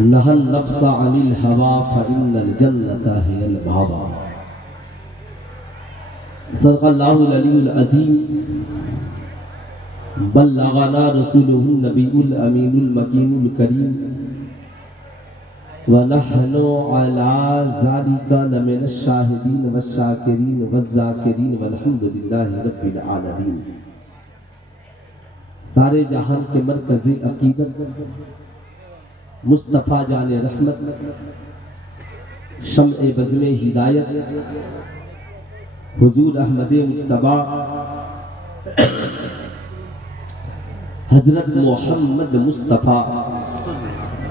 نہى النفس عن الهوى فإن الجنة هي المأوى. صدق اللہ العلی العظیم. بلغنا رسوله النبی الامین المکین الکریم ونحن على ذلك لمن الشاہدین والشاکرین والذاکرین والحمد للہ رب العالمین. سارے جہان کے مرکز عقیدت مصطفیٰ جان رحمت شمع بزم ہدایت حضور احمد مجتبیٰ حضرت محمد مصطفیٰ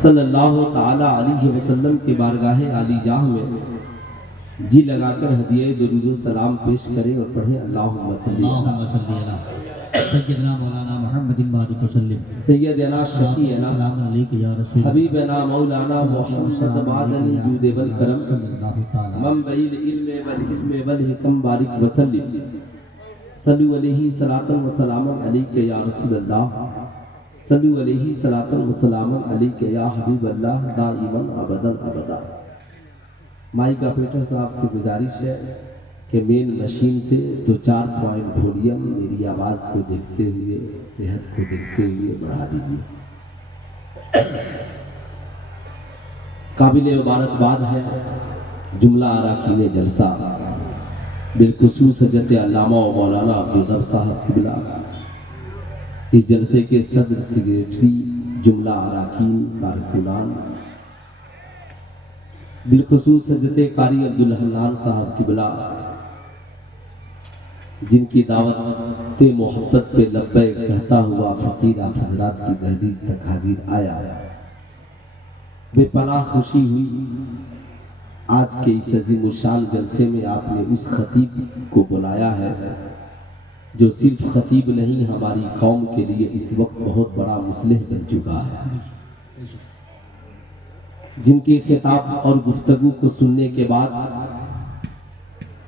صلی اللہ تعالی علیہ وسلم کے بارگاہ عالی جاہ میں جی لگا کر ہدیہ درود و سلام پیش کریں اور پڑھیں اللہم صلی اللہ سیدنا مولانا محمد بارک وسلم. سیدنا شفیعنا السلام علیکم یا رسول حبیبنا مولانا محمد معدن الجود والکرم منبع العلم والحکم والحکم بارک وسلم. صلو علیہ صلاۃ و سلام علیک یا رسول اللہ. صلو علیہ صلاۃ و سلام علیک یا حبیب اللہ دائما ابدا ابدا. مائک آپریٹر صاحب سے گزارش ہے کہ مین مشین سے 2-4 پوائنٹ وولیم میری آواز کو دیکھتے ہوئے صحت کو دیکھتے ہوئے بڑھا دیجیے. قابل مبارکباد ہے جملہ اراکین جلسہ بالخصوص حضرت علامہ و مولانا عبدالرب صاحب قبلہ اس جلسے کے صدر سیکریٹری جملہ اراکین کارکنان بالخصوص حضرت قاری عبدالحنان صاحب قبلہ جن کی دعوت محبت پہ لبیک کہتا ہوا فقیر آپ حضرات کی دہلیز تک حاضر آیا. بے پناہ خوشی ہوئی آج کے اس عظیم الشان جلسے میں آپ نے اس خطیب کو بلایا ہے جو صرف خطیب نہیں ہماری قوم کے لیے اس وقت بہت بڑا مصلح بن چکا ہے، جن کے خطاب اور گفتگو کو سننے کے بعد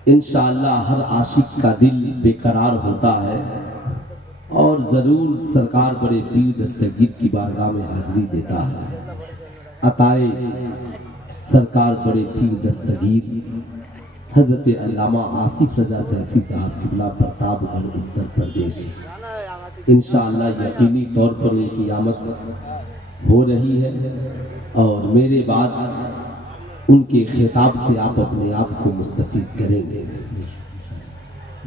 انشاءاللہ ہر عاشق کا دل بے قرار ہوتا ہے اور ضرور سرکار بڑے پیر دستگیر کی بارگاہ میں حاضری دیتا ہے. عطائے سرکار بڑے پیر دستگیر حضرت علامہ آصف رضا سیفی صاحب قبلہ پرتاب گڑھ اتر پردیش انشاءاللہ یقینی طور پر ان کی آمد ہو رہی ہے اور میرے بعد ان کے خطاب سے آپ اپنے آپ کو مستفیض کریں گے.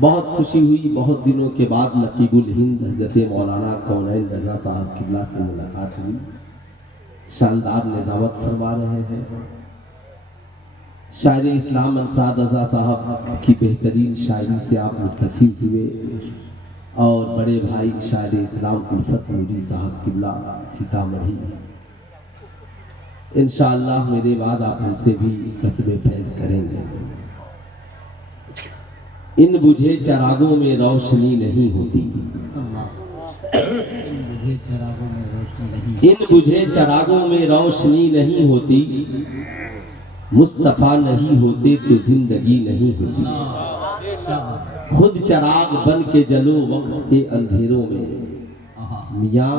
بہت خوشی ہوئی، بہت دنوں کے بعد نقیب الہند حضرت مولانا کونین رضا صاحب قبلہ سے ملاقات ہوئی. شاندار نظامت فرما رہے ہیں. شاعر اسلام انصار رضا صاحب کی بہترین شاعری سے آپ مستفیض ہوئے اور بڑے بھائی شاعر اسلام الفت نوری صاحب قبلہ سیتامڑھی انشاءاللہ میرے بعد آپ ان سے بھی کسب فیض کریں گے. ان بجھے چراغوں میں روشنی نہیں ہوتی، ان بجھے چراغوں میں روشنی نہیں ہوتی، مصطفیٰ نہیں ہوتے تو زندگی نہیں ہوتی. خود چراغ بن کے جلو وقت کے اندھیروں میں، میاں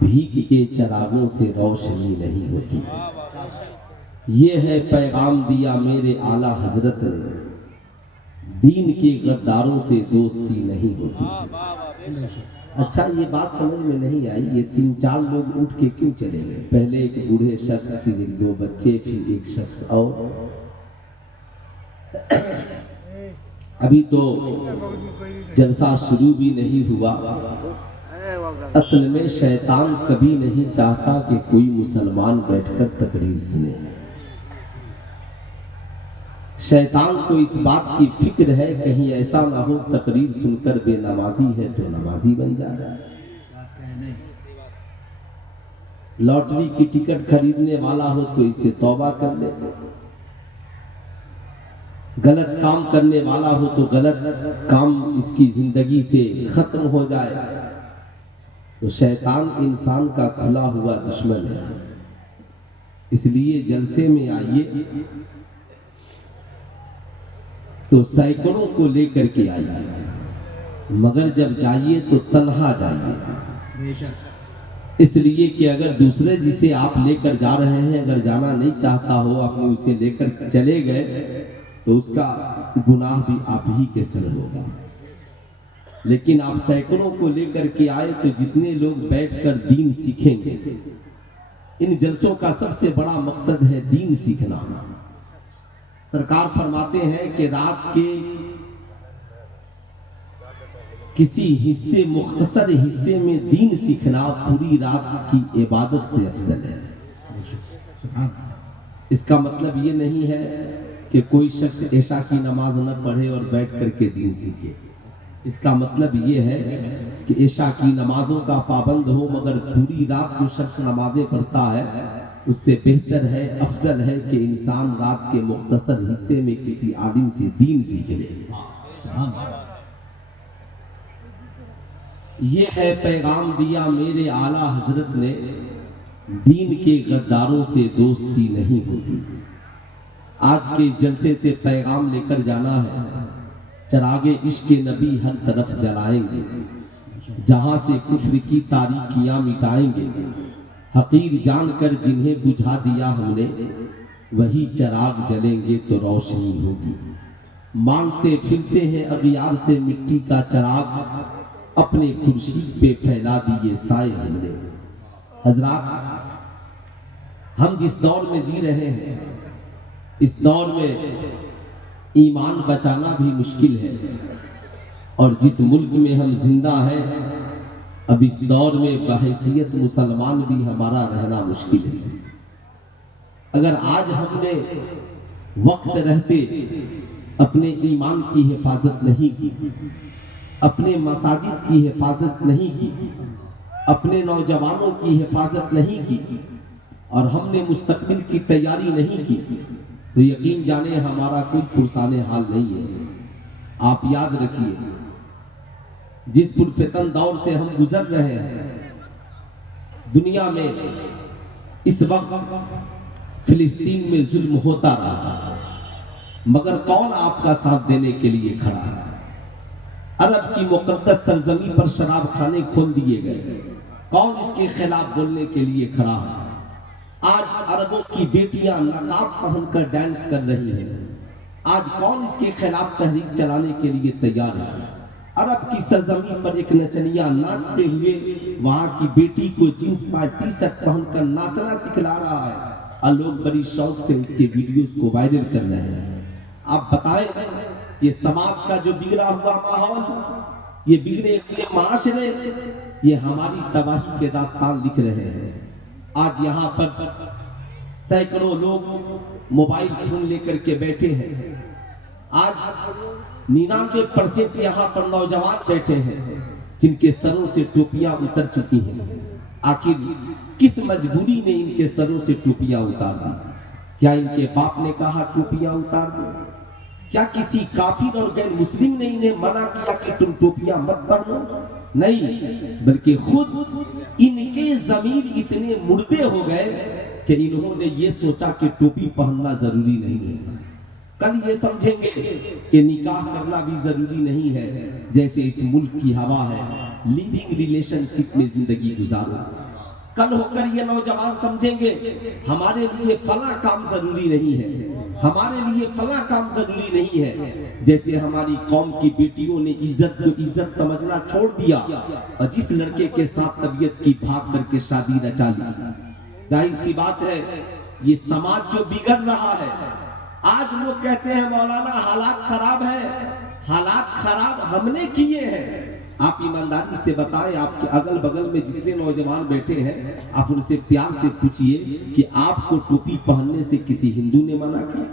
بھیگ کے چراغوں سے روشنی نہیں ہوتی. یہ ہے پیغام دیا میرے اعلیٰ حضرت نے، دین کے غداروں سے دوستی نہیں ہوتی. اچھا یہ بات سمجھ میں نہیں آئی، یہ 3-4 لوگ اٹھ کے کیوں چلے گئے؟ پہلے ایک بوڑھے شخص، پھر 2 بچے، پھر ایک شخص اور. ابھی تو جلسہ شروع بھی نہیں ہوا. اصل میں شیطان کبھی نہیں چاہتا کہ کوئی مسلمان بیٹھ کر تقریر سنے. شیطان کو اس بات کی فکر ہے کہیں ایسا نہ ہو تقریر سن کر بے نمازی ہے تو نمازی بن جائے. لاٹری کی ٹکٹ خریدنے والا ہو تو اسے توبہ کر لے. غلط کام کرنے والا ہو تو غلط کام اس کی زندگی سے ختم ہو جائے. تو شیطان انسان کا کھلا ہوا دشمن ہے. اس لیے جلسے میں آئیے تو سینکڑوں کو لے کر کے آئیے، مگر جب جائیے تو تنہا جائیے. اس لیے کہ اگر دوسرے جسے آپ لے کر جا رہے ہیں اگر جانا نہیں چاہتا ہو، آپ نے اسے لے کر چلے گئے تو اس کا گناہ بھی آپ ہی کے سر ہوگا۔ لیکن آپ سینکڑوں کو لے کر کے آئے تو جتنے لوگ بیٹھ کر دین سیکھیں گے، ان جلسوں کا سب سے بڑا مقصد ہے دین سیکھنا۔ سرکار فرماتے ہیں کہ رات کے کسی حصے، مختصر حصے میں دین سیکھنا پوری رات کی عبادت سے افضل ہے۔ اس کا مطلب یہ نہیں ہے کہ کوئی شخص عشاء کی نماز نہ پڑھے اور بیٹھ کر کے دین سیکھے۔ اس کا مطلب یہ ہے کہ عشاء کی نمازوں کا پابند ہو، مگر پوری رات جو شخص نمازیں پڑھتا ہے اس سے بہتر ہے، افضل ہے کہ انسان رات کے مختصر حصے میں کسی عالم سے دین سیکھ لے۔ یہ ہے پیغام دیا میرے اعلیٰ حضرت نے، دین کے غداروں سے دوستی نہیں ہوتی۔ آج کے اس جلسے سے پیغام لے کر جانا ہے، چراغ عشق نبی ہر طرف جلائیں گے، جہاں سے کفر کی تاریکیاں مٹائیں گے۔ حقیر جان کر جنہیں بجھا دیا ہم نے، وہی چراغ جلیں گے تو روشنی ہوگی۔ مانگتے پھرتے ہیں اغیار سے مٹی کا چراغ، اپنے خورشید پہ پھیلا دیے سائے ہم نے۔ حضرات، ہم جس دور میں جی رہے ہیں اس دور میں ایمان بچانا بھی مشکل ہے، اور جس ملک میں ہم زندہ ہیں اب اس دور میں بحیثیت مسلمان بھی ہمارا رہنا مشکل ہے۔ اگر آج ہم نے وقت رہتے اپنے ایمان کی حفاظت نہیں کی، اپنے مساجد کی حفاظت نہیں کی، اپنے نوجوانوں کی حفاظت نہیں کی، اور ہم نے مستقبل کی تیاری نہیں کی، تو یقین جانے ہمارا کوئی پرسان حال نہیں ہے۔ آپ یاد رکھیے، جس پرفتن دور سے ہم گزر رہے ہیں، دنیا میں اس وقت فلسطین میں ظلم ہوتا رہا، مگر کون آپ کا ساتھ دینے کے لیے کھڑا ہے؟ عرب کی مقدس سرزمین پر شراب خانے کھول دیے گئے، کون اس کے خلاف بولنے کے لیے کھڑا ہے؟ آج عربوں کی بیٹیاں نقاب پہن کر ڈانس کر رہی ہیں، آج کون اس کے خلاف تحریک چلانے کے لیے تیار ہے؟ عرب کی سرزمین پر ایک نچنیا ناچتے ہوئے وہاں کی بیٹی کو جینس پینٹ ٹی شرٹ پہن کر ناچنا سکھلا رہا ہے، اور لوگ بڑی شوق سے اس کے ویڈیوز کو وائرل کر رہے ہیں۔ آپ بتائیں، یہ سماج کا جو بگڑا ہوا ماحول، یہ بگڑے ہوئے معاشرے، یہ ہماری تباہی کے داستان لکھ رہے ہیں۔ آج یہاں پر سینکڑوں لوگ موبائل فون لے کر کے بیٹھے ہیں، آج 99% یہاں پر نوجوان بیٹھے ہیں جن کے سروں سے ٹوپیاں اتر چکی ہیں۔ آخر کس مجبوری نے ان کے سروں سے ٹوپیاں اتار دی؟ کیا ان کے باپ نے کہا ٹوپیاں اتار دی؟ کیا کسی کافر اور غیر مسلم نے انہیں منع کیا کہ تم ٹوپیاں مت پہنو؟ نہیں، بلکہ خود ان کے ضمیر اتنے مردے ہو گئے کہ انہوں نے یہ سوچا کہ ٹوپی پہننا ضروری نہیں ہے۔ کل یہ سمجھیں گے کہ نکاح کرنا بھی ضروری نہیں ہے، جیسے اس ملک کی ہوا ہے، لیونگ ریلیشن شپ میں زندگی گزارو۔ کل ہو کر یہ نوجوان سمجھیں گے ہمارے لیے فلاں کام ضروری نہیں ہے، ہمارے لیے فلاں کام ضروری نہیں ہے، جیسے ہماری قوم کی بیٹیوں نے عزت کو عزت سمجھنا چھوڑ دیا اور جس لڑکے کے ساتھ طبیعت کی بھاگ کر کے شادی رچا لی۔ ظاہر سی بات ہے، یہ سماج جو بگڑ رہا ہے، آج لوگ کہتے ہیں مولانا حالات خراب ہے، حالات خراب ہم نے کیے ہیں۔ آپ ایمانداری سے بتائیں، آپ کے اگل بغل میں جتنے نوجوان بیٹھے ہیں، آپ ان سے پیار سے پوچھئے کہ آپ کو ٹوپی پہننے سے کسی ہندو نے منع کیا؟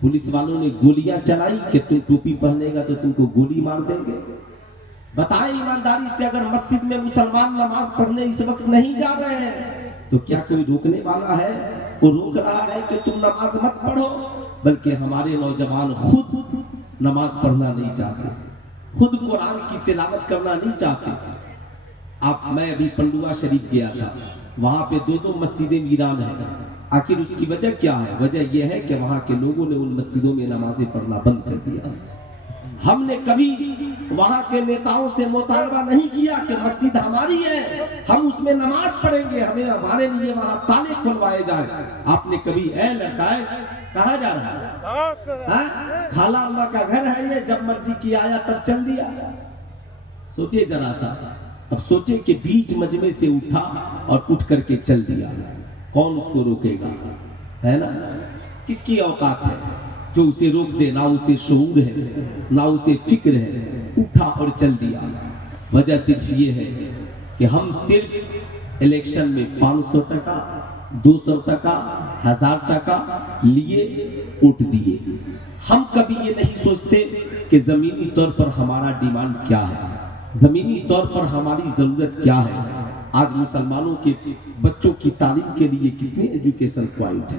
پولیس والوں نے گولیاں چلائی کہ تم ٹوپی پہنے گا تو تم کو گولی مار دیں گے؟ بتائیں ایمانداری سے، اگر مسجد میں مسلمان نماز پڑھنے اس وقت نہیں جا رہے ہیں تو کیا کوئی روکنے والا ہے؟ وہ روک رہا ہے کہ تم نماز مت پڑھو، بلکہ ہمارے نوجوان خود نماز پڑھنا نہیں چاہتے، خود قرآن کی تلاوت کرنا نہیں چاہتے۔ میں ابھی پنڈوا شریف گیا تھا، وہاں پہ 2 مسجدیں ویران ہیں۔ آخر اس کی وجہ کیا ہے؟ وجہ یہ ہے کہ وہاں کے لوگوں نے ان مسجدوں میں نمازیں پڑھنا بند کر دیا۔ ہم نے کبھی وہاں کے نیتاؤں سے مطالبہ نہیں کیا کہ مسجد ہماری ہے، ہم اس میں نماز پڑھیں گے، ہمیں ہمارے لیے وہاں تالے کھلوائے جائیں۔ آپ نے کبھی اے لڑکا ہے کہاں جا رہا ہے؟ خالہ اللہ کا گھر ہے یہ، جب مرضی کیا آیا تب چل دیا۔ سوچے ذرا سا، اب سوچے کہ بیچ مجمع سے اٹھا اور اٹھ کر کے چل دیا، کون اس کو روکے گا؟ ہے نا؟ کس کی اوقات ہے جو اسے روک دے؟ نہ اسے شعور ہے نہ اسے فکر ہے، اٹھا اور چل دیا۔ وجہ صرف یہ ہے کہ ہم صرف الیکشن میں 500 ٹکا 200 ٹکا 1000 ٹکا لیے ووٹ دیے۔ ہم کبھی یہ نہیں سوچتے کہ زمینی طور پر ہمارا ڈیمانڈ کیا ہے، زمینی طور پر ہماری ضرورت کیا ہے۔ آج مسلمانوں کے بچوں کی تعلیم کے لیے کتنے ایجوکیشن پوائنٹ ہیں،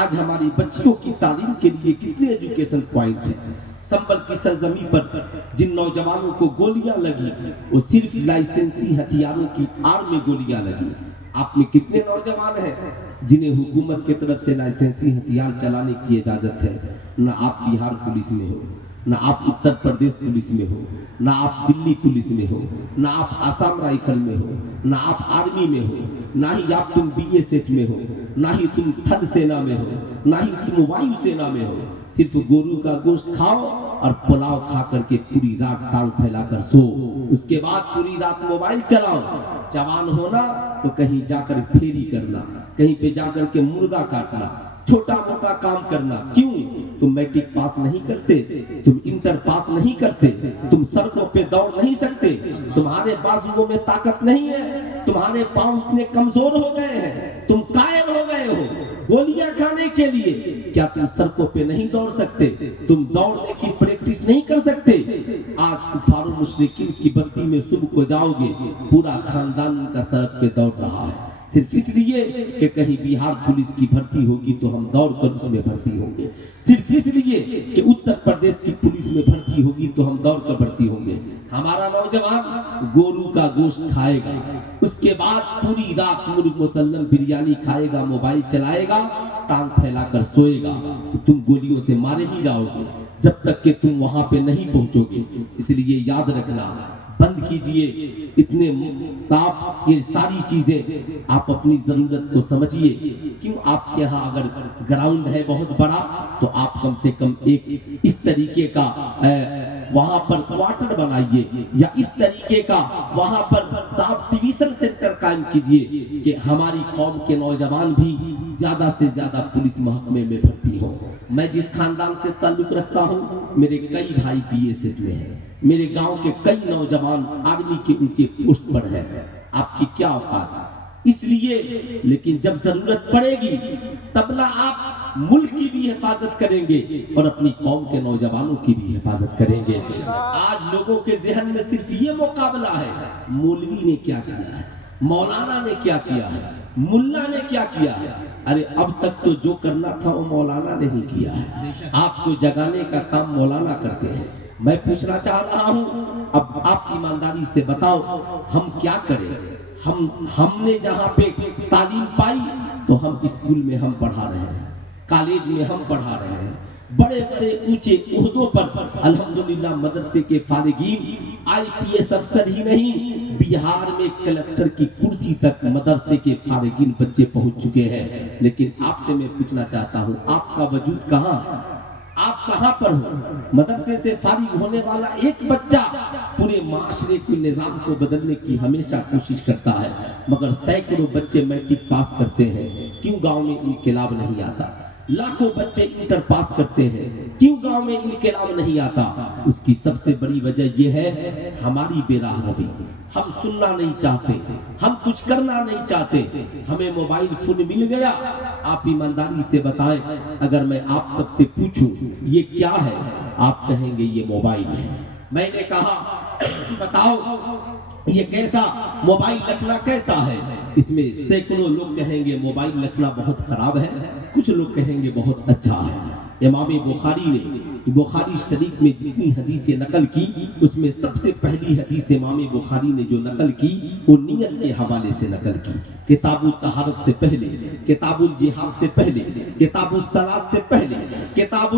آج ہماری بچیوں کی تعلیم کے لیے کتنے ایجوکیشن پوائنٹ ہیں۔ سنبل کی سرزمین پر جن نوجوانوں کو گولیاں لگی وہ صرف لائسنسی ہتھیاروں کی آڑ میں گولیاں لگی۔ آپ میں کتنے نوجوان ہیں جنہیں حکومت کی طرف سے لائسنسی ہتھیار چلانے کی اجازت ہے؟ نہ آپ بہار پولیس میں ہو، نہ آپ اتر پردیش پولیس میں ہو، نہ آپ دلی پولیس میں ہو، نہ آپ آسام رائفل میں ہو، نہ آپ آرمی میں ہو، نہ ہی آپ تم BSF میں ہو، نہ ہی تم تھل سینا میں ہو، نہ ہی تم وایو سینا میں ہو۔ صرف گورو کا گوشت کھاؤ اور پلاؤ کھا کر کے پوری رات ٹانگ پھیلا کر سو، اس کے بعد پوری رات موبائل چلاؤ۔ جوان ہونا تو کہیں جا کر پھیری کرنا، کہیں پہ جا کر کے مرغا کاٹنا، چھوٹا موٹا کام کرنا۔ کیوں؟ تم میٹرک پاس نہیں کرتے، تم انٹر پاس نہیں کرتے، تم سڑکوں پہ دوڑ نہیں سکتے، تمہارے بازوؤں میں طاقت نہیں ہے، تمہارے پاؤں اتنے کمزور ہو گئے ہیں، تم قائل ہو گئے ہو گولیاں کھانے کے لیے۔ کیا تم سڑکوں پہ نہیں دوڑ سکتے؟ تم دوڑنے کی پریکٹس نہیں کر سکتے؟ آج کفار و مشرکین کی بستی میں صبح کو جاؤ گے، پورا خاندان ان کا سڑک پہ دوڑ رہا ہے، صرف اس لیے کہ کہیں بہار پولیس کی بھرتی ہوگی تو ہم دوڑ کر اس میں بھرتی ہوں گے، صرف اس لیے کہ اتر پردیش کی پولیس میں بھرتی ہوگی تو ہم دوڑ کر بھرتی ہوں گے۔ ہمارا نوجوان گورو کا گوشت کھائے گا، اس کے بعد پوری رات مرغ مسلم بریانی کھائے گا، موبائل چلائے گا، ٹانگ پھیلا کر سوئے گا، تو تم گولیوں سے مارے ہی جاؤ گے جب تک کہ تم وہاں پہ نہیں پہنچو گے۔ اس لیے یاد رکھنا، بند کیجئے اتنے صاف یہ ساری چیزیں، آپ اپنی ضرورت کو سمجھیے۔ کیوں آپ کے ہاں اگر گراؤنڈ ہے بہت بڑا تو آپ کم سے کم ایک اس طریقے کا وہاں پر کوارٹر بنائیے، یا اس طریقے کا وہاں پر صاف ٹیویشن سینٹر قائم کیجئے کہ ہماری قوم کے نوجوان بھی زیادہ سے زیادہ پولیس محکمے میں بھرتی ہوں۔ میں جس خاندان سے تعلق رکھتا ہوں، میرے کئی بھائی BSF میں ہیں، میرے گاؤں کے کئی نوجوان آرمی کے اونچے پوسٹ پر ہیں۔ آپ کی کیا اوقات ہے؟ اس لیے لیکن جب ضرورت پڑے گی تب نہ آپ ملک کی بھی حفاظت کریں گے اور اپنی قوم کے نوجوانوں کی بھی حفاظت کریں گے۔ آج لوگوں کے ذہن میں صرف یہ مقابلہ ہے، مولوی نے کیا کیا ہے، مولانا نے کیا کیا ہے، ملا نے کیا کیا ہے۔ ارے اب تک تو جو کرنا تھا وہ مولانا نے ہی کیا ہے، آپ کو جگانے کا کام مولانا کرتے ہیں۔ میں پوچھنا چاہ رہا ہوں، اب آپ ایمانداری سے بتاؤ ہم کیا کریں؟ ہم نے جہاں پہ تعلیم پائی تو ہم اسکول میں ہم پڑھا رہے ہیں، کالج میں ہم پڑھا رہے ہیں، بڑے بڑے اونچے عہدوں پر الحمدللہ مدرسے کے فارغین IPS افسر ہی نہیں، بہار میں کلکٹر کی کرسی تک مدرسے کے فارغین بچے پہنچ چکے ہیں۔ لیکن آپ سے میں پوچھنا چاہتا ہوں، آپ کا وجود کہاں؟ آپ کہاں پر ہو؟ مدرسے سے فارغ ہونے والا ایک بچہ پورے معاشرے کے نظام کو بدلنے کی ہمیشہ کوشش کرتا ہے، مگر سینکڑوں بچے میٹرک پاس کرتے ہیں، کیوں گاؤں میں انقلاب نہیں آتا؟ لاکھوں بچے انٹر پاس کرتے ہیں، کیوں گاؤں میں انقلاب نہیں آتا؟ اس کی سب سے بڑی وجہ یہ ہے ہماری بے راہ روی۔ ہم سننا نہیں چاہتے، ہم کچھ کرنا نہیں چاہتے۔ ہمیں موبائل فون مل گیا، آپ ایمانداری سے بتائیں، اگر میں آپ سب سے پوچھوں یہ کیا ہے، آپ کہیں گے یہ موبائل ہے۔ میں نے کہا بتاؤ یہ کیسا موبائل رکھنا کیسا ہے؟ اس میں سینکڑوں لوگ کہیں گے موبائل رکھنا بہت خراب ہے، کچھ لوگ کہیں گے بہت اچھا ہے۔ امام بخاری نے بخاری شریف میں جتنی حدیثیں نقل کی اس میں سب سے پہلی حدیث امام بخاری نے جو نقل کی وہ نیت کے حوالے سے نقل کی۔ کتاب الطہارت سے پہلے، کتاب الجہاد سے پہلے، کتاب الصلاۃ سے پہلے، کتاب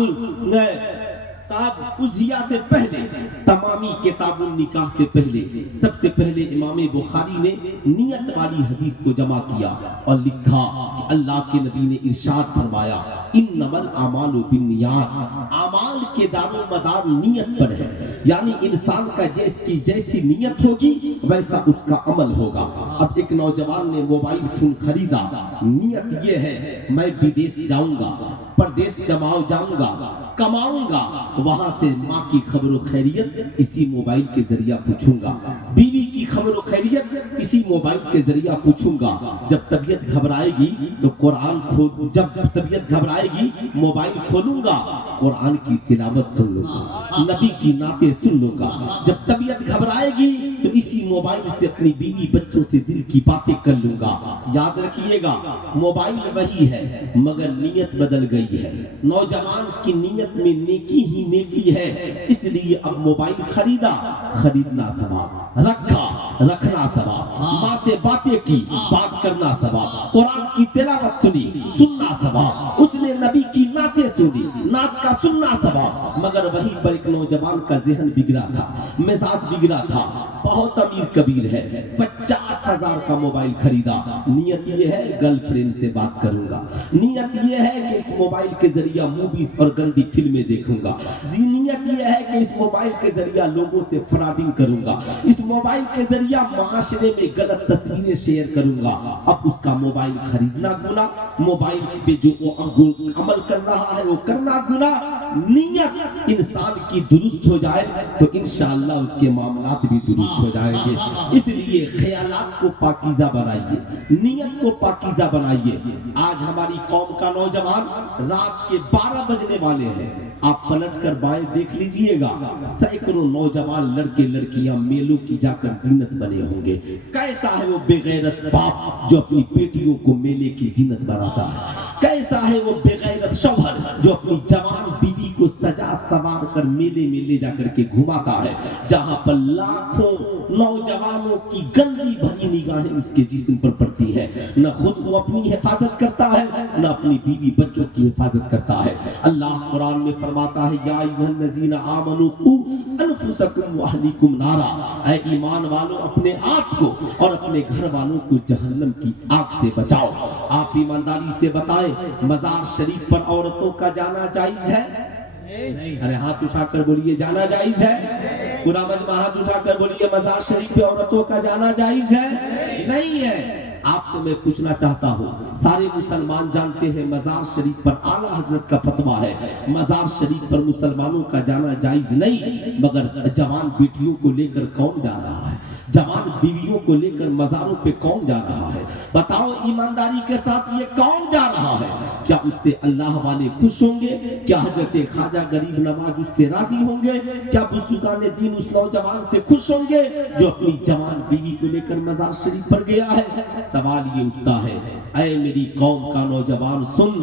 साहब उजिया से पहले तमामी किताबुल निकाह से पहले सबसे पहले इमाम बुखारी ने नियत वाली हदीस को जमा किया और लिखा कि अल्लाह के नबी ने इरशाद फरमाया इन्नमल आमालु बिन्नियात, आमाल के दारो मदार नियत पर है, यानी इंसान का जैसी नियत होगी वैसा उसका अमल होगा। अब एक नौजवान ने मोबाइल फोन खरीदा, नियत ये है मैं विदेश जाऊंगा, परदेश जमाओ जाऊंगा, कमाऊंगा, वहां से माँ की खबर खैरियत इसी मोबाइल के जरिया पूछूंगा, बीवी की खबर खैरियत इसी मोबाइल के जरिया पूछूंगा। जब तबीयत घबराएगी तो कुरान खोल, जब तबीयत घबराएगी मोबाइल खोलूंगा, कुरान की तिलावत सुन लूंगा, नबी की नाते सुन लूंगा। जब तबीयत घबराएगी तो इसी मोबाइल से अपनी बीवी बच्चों से दिल की बातें कर लूंगा। याद रखिएगा, मोबाइल वही है मगर नियत बदल गई है। नौजवान की नियत में नेकी ही नेकी है, इसलिए अब मोबाइल खरीदा, खरीदना सवाब, रखना सवाब, माँ से बातें की, बात करना सवाब, कुरान की तिलावत सुनी, सुनना सवाब, उसने नबी की नातें सुनी, नात का सुनना सवाब। मगर वहीं पर एक नौजवान का ज़हन बिगड़ा था, मिजाज बिगड़ा था, बहुत अमीर कबीर है, 50,000 का मोबाइल खरीदा। नियत ये है गर्लफ्रेंड से बात करूंगा, नियत ये है कि इस मोबाइल के जरिया मूवीज और गंदी फिल्में देखूंगा, नियत ये है कि इस मोबाइल के जरिया लोगों से फ्रॉडिंग करूंगा, इस मोबाइल के जरिया माशरे में गलत तस्वीरें शेयर करूंगा। अब उसका मोबाइल खरीदना गुनाह, मोबाइल पे जो अमल कर रहा है वो करना गुनाह। नियत इंसान की दुरुस्त हो जाए तो इंशाअल्लाह उसके मामलात भी दुरुस्त हो जाएंगे। इसलिए ख्यालात को पाकीज़ा बनाइए, नियत को पाकीज़ा बनाइए। आज हमारी कौम का नौजवान रात के 12 बजने वाले हैं, आप पलट कर बाएं देख लीजिएगा, सैकड़ों नौजवान लड़के लड़कियां मेलों की जाकर जीनत बने होंगे। कैसा है वो बेगैरत बाप जो अपनी बेटियों को मेले की जीनत बनाता है, कैसा है वो बेगैरत शौहर जो अपनी जवान बीवी को सजा सवार कर मेले में ले जाकर के घुमाता है, जहां पर लाखों नौजवानों की गंदी भरी निगाहें उसके जिस्म पर पड़ती है। न खुद वो अपनी हिफाजत करता है, न अपनी बीवी बच्चों की हिफाजत करता है। अल्लाह कुरान में फरमाता है या अय्युहल्लज़ीना आमनू कू अनफुसकुम व अहलीकुम नारा, ऐ ईमान वालों अपने आप को और अपने घर वालों को जहन्नम की आग से बचाओ। आप ईमानदारी से बताएं, मजार शरीफ पर औरतों का जाना जायज है? अरे हाथ उठाकर बोलिए जाना जायज है। पूरा मजमा हाथ उठाकर बोलिए मजार शरीफ पे औरतों का जाना जायज है? नहीं है। आपसे मैं पूछना चाहता हूँ, सारे मुसलमान जानते हैं मजार शरीफ पर आला हजरत का फतवा है, मजार शरीफ पर मुसलमानों का जाना जायज नहीं, मगर जवान बेटियों को लेकर कौन जा रहा है, जवान बीवियों को लेकर मजारों पे कौन जा रहा है? बताओ ईमानदारी के साथ, ये कौन जा रहा है? क्या उससे अल्लाह वाले खुश होंगे? क्या हजरत ख्वाजा गरीब नवाज उससे राजी होंगे? क्या बुजुर्गान दीन उस नौजवान से खुश होंगे जो अपनी जवान बीवी को लेकर मजार शरीफ पर गया है? सवाल ये उठता है, ऐ मेरी कौम का नौजवान सुन,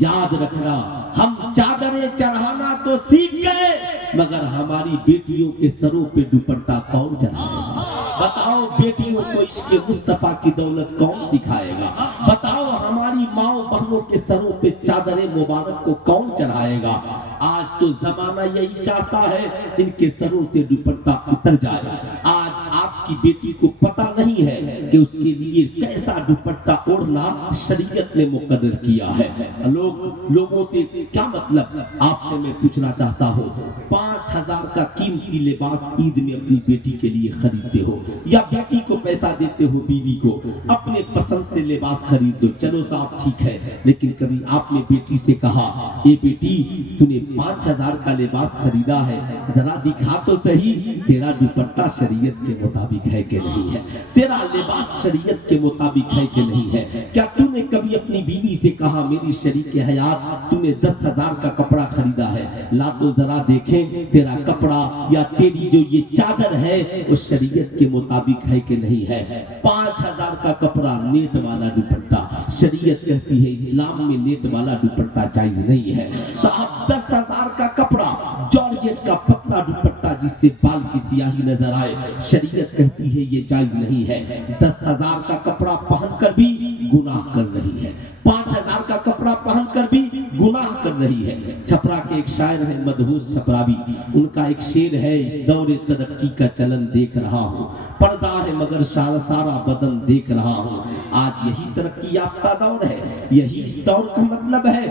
याद रखना, हम चादरें चढ़ाना तो सीख गए मगर हमारी बेटियों के सरों पे दुपट्टा कौन चढ़ाएगा? बताओ बेटियों को इश्क़ मुस्तफा की दौलत कौन सिखाएगा? बताओ हमारी माओ बहनों के सरों पे चादरें मुबारक को कौन चढ़ाएगा? आज तो जमाना यही चाहता है इनके सरों से दुपट्टा उतर जाए। आज आपकी बेटी को पता नहीं है कि उसके लिए कैसा दुपट्टा ओढ़ना शरीयत ने मुकर्रर किया है। लोगों से क्या मतलब? आपसे मैं पूछना चाहता हूँ, 5,000 का कीमती लिबास ईद में अपनी बेटी के लिए खरीदते हो या बेटी को पैसा देते हो, बीवी को अपने पसंद से लिबास खरीद दो, चलो साहब ठीक है, लेकिन कभी आपने बेटी से कहा, ए बेटी तूने 5,000 का लिबास खरीदा है, जरा दिखा तो सही तेरा दुपट्टा शरीयत के मुताबिक है कि नहीं है, तेरा लिबास शरीयत के मुताबिक है कि नहीं है? क्या तूने कभी अपनी बीवी से कहा, मेरी शरीक हयात तूने 10,000 का कपड़ा खरीदा है, ला तो जरा देखें तेरा कपड़ा या तेरी जो ये चादर है वो शरीयत के मुताबिक है कि नहीं है? 5,000 का कपड़ा, नेट वाला दुपट्टा, शरीयत कहती है इस्लाम में नेट वाला दुपट्टा जायज नहीं है। साहब 10,000 का कपड़ा, जॉर्जेट का पतला दुपट्टा जिससे बाल की सियाही नजर आए, शरीयत कहती है ये जायज नहीं है। 10,000 का कपड़ा पहनकर भी गुनाह कर रही है, 5000 का कपड़ा पहनकर भी गुनाह कर रही है। छपरा के एक शायर है मदहोश छपरावी, उनका एक शेर है, इस दौरे तरक्की का चलन देख रहा हूँ, पर्दा है मगर सारा बदन देख रहा हूँ। आज यही तरक्की याफ्ता दौर है, यही इस दौर का मतलब है।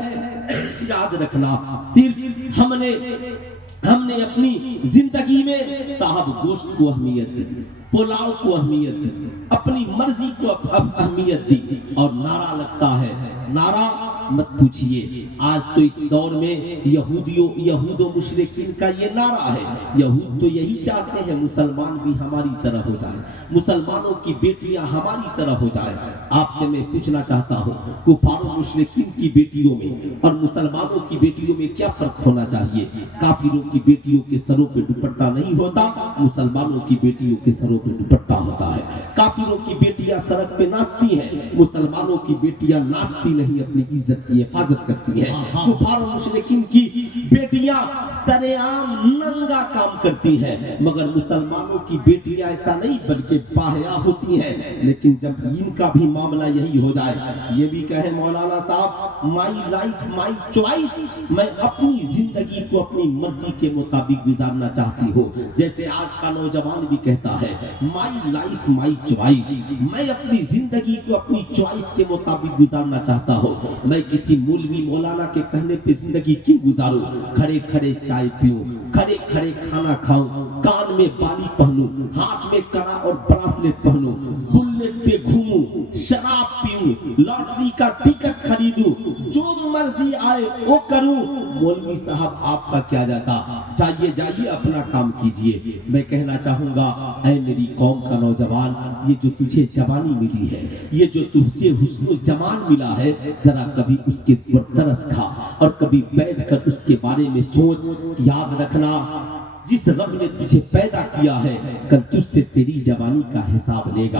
याद रखना, सिर्फ हमने अपनी जिंदगी में साहब गोश्त को अहमियत दी, पुलाव को अहमियत दी, अपनी मर्जी को अहमियत दी, और नारा लगता है, नारा मत पूछिए। आज तो इस दौर में यहूदो मुशरिकीन का ये नारा है। यहूद तो यही चाहते हैं मुसलमान भी हमारी तरह हो जाए, मुसलमानों की बेटियां हमारी तरह हो जाए। आपसे मैं पूछना चाहता हूँ, कुफारो मुशरिकीन की बेटियों में और मुसलमानों की बेटियों में क्या फर्क होना चाहिए? काफिरों की बेटियों के सरों पे दुपट्टा नहीं होता, मुसलमानों की बेटियों के सरों पे दुपट्टा होता है। काफिरों की बेटियां सड़क पे नाचती हैं, मुसलमानों की बेटियां नाचती नहीं, अपनी इज्जत की हिफाजत करती है। कुफार मुशरिकीन की बेटियां सरेआम नंगा काम करती हैं, मगर मुसलमानों की बेटियां ऐसा नहीं बल्कि बाहया होती हैं। लेकिन जब इनका भी मामला यही हो जाए, ये भी कहे मौलाना साहब माई लाइफ माई चॉइस, मैं अपनी जिंदगी को अपनी मर्जी के मुताबिक गुजारना चाहती हूँ। जैसे आज का नौजवान भी कहता है माई लाइफ माई चॉइस, मैं अपनी जिंदगी को अपनी चॉइस के मुताबिक गुजारना चाहता हूँ। मैं किसी मौलवी मौलाना के कहने पे जिंदगी क्यों गुजारूं? खड़े खड़े चाय पीऊं, खड़े खड़े खाना खाऊं, कान में बाली पहनूं, हाथ में कड़ा और ब्रासलेट पहनूं, बुलेट पे घूमूं, शराब पीऊं, लॉटरी का टिकट खरीदूं, जो मर्जी आए वो करूं। मौलवी साहब आपका क्या जाता, जाइए अपना काम कीजिए। मैं कहना चाहूंगा, ऐ मेरी कौम का नौजवान, ये जो तुझे जवानी मिली है, ये जो तुझसे हुस्न जमान मिला है, जरा कभी उसके ऊपर तरस खा और कभी बैठकर उसके बारे में सोच। याद रखना, जिस रब ने तुझे पैदा किया है कल तुझसे तेरी जवानी का हिसाब लेगा।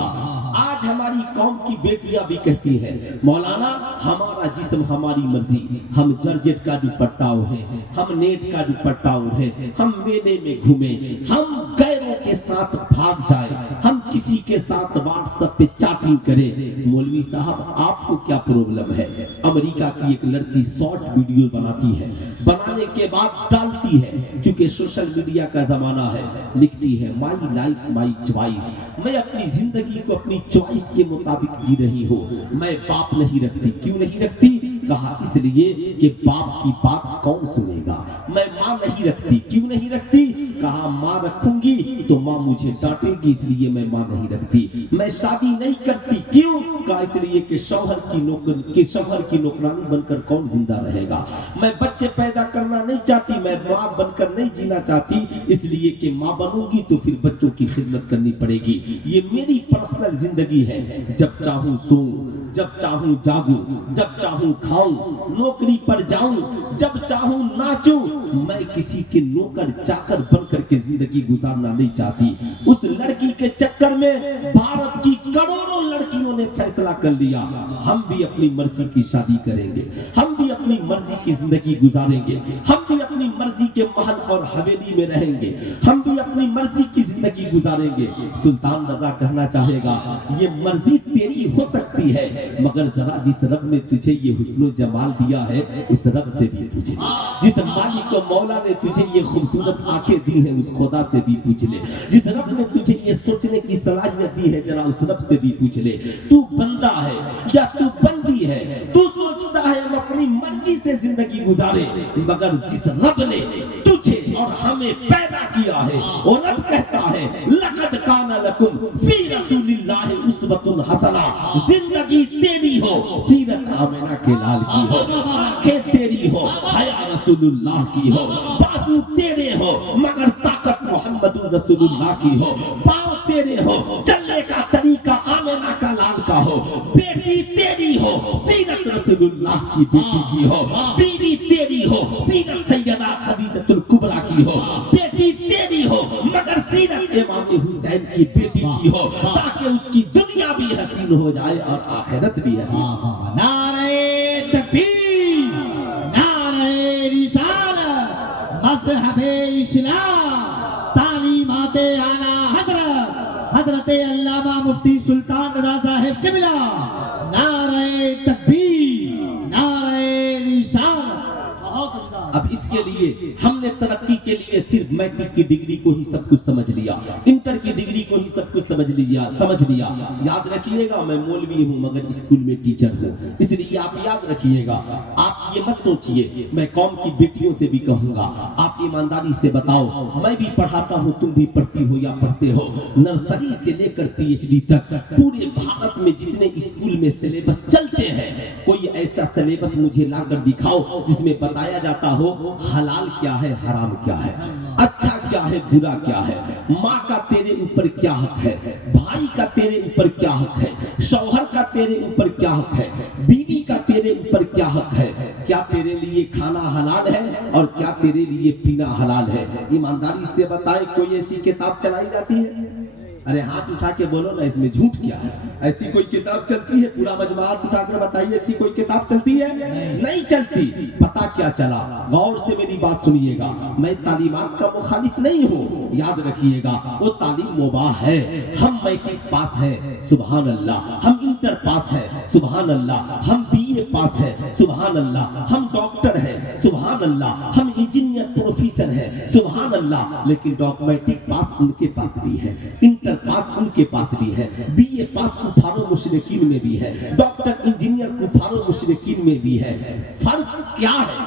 आज हमारी कौम की बेटियां भी कहती हैं मौलाना हमारा जिस्म हमारी मर्जी, हम जर्जेट का दुपट्टा ओढ़े, हम नेट का दुपट्टा ओढ़े, हम मेले में घूमे, हम गैरों के साथ भाग जाए, हम किसी के साथ व्हाट्सएप पे चैटिंग करें। मौलवी साहब आपको क्या प्रॉब्लम है? अमेरिका की एक लड़की शॉर्ट वीडियो बनाती है, बनाने के बाद डालती है, क्योंकि सोशल मीडिया का जमाना है, लिखती है माई लाइफ माई चॉइस, मैं अपनी जिंदगी को अपनी चॉइस के मुताबिक जी रही हूँ। मैं बाप नहीं रखती। क्यों नहीं रखती? कहा इसलिए कि बाप की बात कौन सुनेगा। मैं माँ नहीं रखती। क्यों नहीं रखती? कहा माँ रखूंगी तो माँ मुझे डांटेगी, इसलिए मैं माँ नहीं रखती। मैं शादी नहीं करती। क्यों? कहा इसलिए कि शौहर की नौकरानी बनकर कौन जिंदा रहेगा। मैं बच्चे पैदा करना नहीं चाहती, मैं माँ बनकर नहीं जीना चाहती, इसलिए कि माँ बनूंगी तो फिर बच्चों की खिदमत करनी पड़ेगी। ये मेरी पर्सनल जिंदगी है। जब चाहूं सोऊं, जब चाहूं जागूं, जब चाहूं खाऊं, नौकरी पर जाऊं, जब चाहूं नाचूं। मैं किसी के नौकर चाकर बनकर के जिंदगी गुजारना नहीं चाहती। उस लड़की के चक्कर में भारत की करोड़ों लड़कियों ने फैसला कर लिया हम भी अपनी मर्जी की शादी करेंगे, हम भी अपनी मर्जी की जिंदगी गुजारेंगे, हम भी अपनी मर्जी के महल और हवेली में रहेंगे, हम भी अपनी मर्जी की जिंदगी गुजारेंगे। सुल्तान रजा कहना चाहेगा ये मर्जी तेरी हो सकती है, मगर जरा जिस रब ने तुझे ये हुस्न जमाल दिया है उस रब से भी पूछ ले। जिस मालिक और मौला ने तुझे ये खूबसूरत आंखें दी है उस खुदा से भी पूछ ले। जिस रब ने तुझे ये सोचने की सलाहियत दी है जरा उस रब से भी पूछ ले। तू बंदा है या तू बंदी है? तू सोचता है हम अपनी मर्जी से जिंदगी गुजारे, मगर जिस रब ने तुझे और हमें पैदा किया है वो रब कहता है लक़द काना लकुम फी रसूलिल्लाहि उस्वतुन हसना। जिंदगी तेरी हो, सीरत आमिना के लाल की हो, आंखें तेरी हो, हया रसूलुल्लाह की हो, बाजू तेरे हो मगर ताकत मोहम्मदुर रसूलुल्लाह की हो, पाँव तेरे हो चलने का तरीका आमिना का लाल का हो, बेटी तेरी हो सीरत रसूलुल्लाह की बेटी की हो, बीवी तेरी हो सीरत सैयदा खदीजतुल कुबरा की हो, बेटी तेरी हो मगर सीरत इमाम हुसैन की बेटी की हो, ताकि उसकी दुनिया भी हसीन हो जाए और आखिरत भी हसीन। नारे तकबीर, नारे रिसालत, मज़हबे इस्लाम, तालीमाते आला हज़रत अल्लामा मुफ्ती सुल्तान रज़ा साहिब क़िबला। नारे तकबीर। اب اس کے لیے ہم نے ترقی کے لیے صرف میٹرک کی ڈگری کو ہی سب کچھ سمجھ لیا، انٹر کی ڈگری کو ہی سب کچھ سمجھ لیا۔ یاد رکھیے گا میں مولوی ہوں مگر اسکول میں ٹیچر ہوں، اس لیے آپ یاد رکھیے گا، آپ یہ مت سوچئے، میں قوم کی بیٹیوں سے بھی کہوں گا آپ ایمانداری سے بتاؤ، میں بھی پڑھاتا ہوں، تم بھی پڑھتی ہو یا پڑھتے ہو، نرسری سے لے کر پی ایچ ڈی تک پورے بھارت میں جتنے اسکول میں سلیبس چلتے ہیں، کوئی ایسا سلیبس مجھے لا کر دکھاؤ جس میں بتایا جاتا ہو حلال کیا ہے حرام کیا ہے، اچھا کیا ہے برا کیا ہے، ماں کا تیرے اوپر کیا حق ہے، بھائی کا تیرے اوپر کیا حق ہے، شوہر کا تیرے اوپر کیا حق ہے، بیوی کا تیرے اوپر کیا حق ہے، کیا تیرے لیے کھانا حلال ہے اور کیا تیرے لیے پینا حلال ہے۔ ایمانداری سے بتائے کوئی ایسی کتاب چلائی جاتی ہے؟ ارے ہاتھ اٹھا کے بولو نا، اس میں جھوٹ کیا ہے؟ ایسی کوئی کتاب چلتی ہے؟ پورا مجموعات اٹھا کر بتائیے ایسی کوئی کتاب چلتی ہے؟ نہیں چلتی۔ پتا کیا چلا؟ غور سے میری بات سنیے گا، میں تعلیمات کا مخالف نہیں ہوں، یاد رکھیے گا وہ تعلیم مباح ہے، ہم میٹرک پاس ہے سبحان اللہ، ہم انٹر پاس ہے سبحان اللہ، ہم بی اے پاس ہے سبحان اللہ، ہم ڈاکٹر ہے سبحان اللہ، ہم انجینئر پروفیسر ہے سبحان اللہ، لیکن میٹرک پاس ان کے پاس بھی ہے، انٹر پاس ان کے پاس بھی ہے، بی اے پاس کفار و مشرکین میں بھی ہے، ڈاکٹر انجینئر کفار و مشرکین میں بھی ہے۔ فرق کیا ہے؟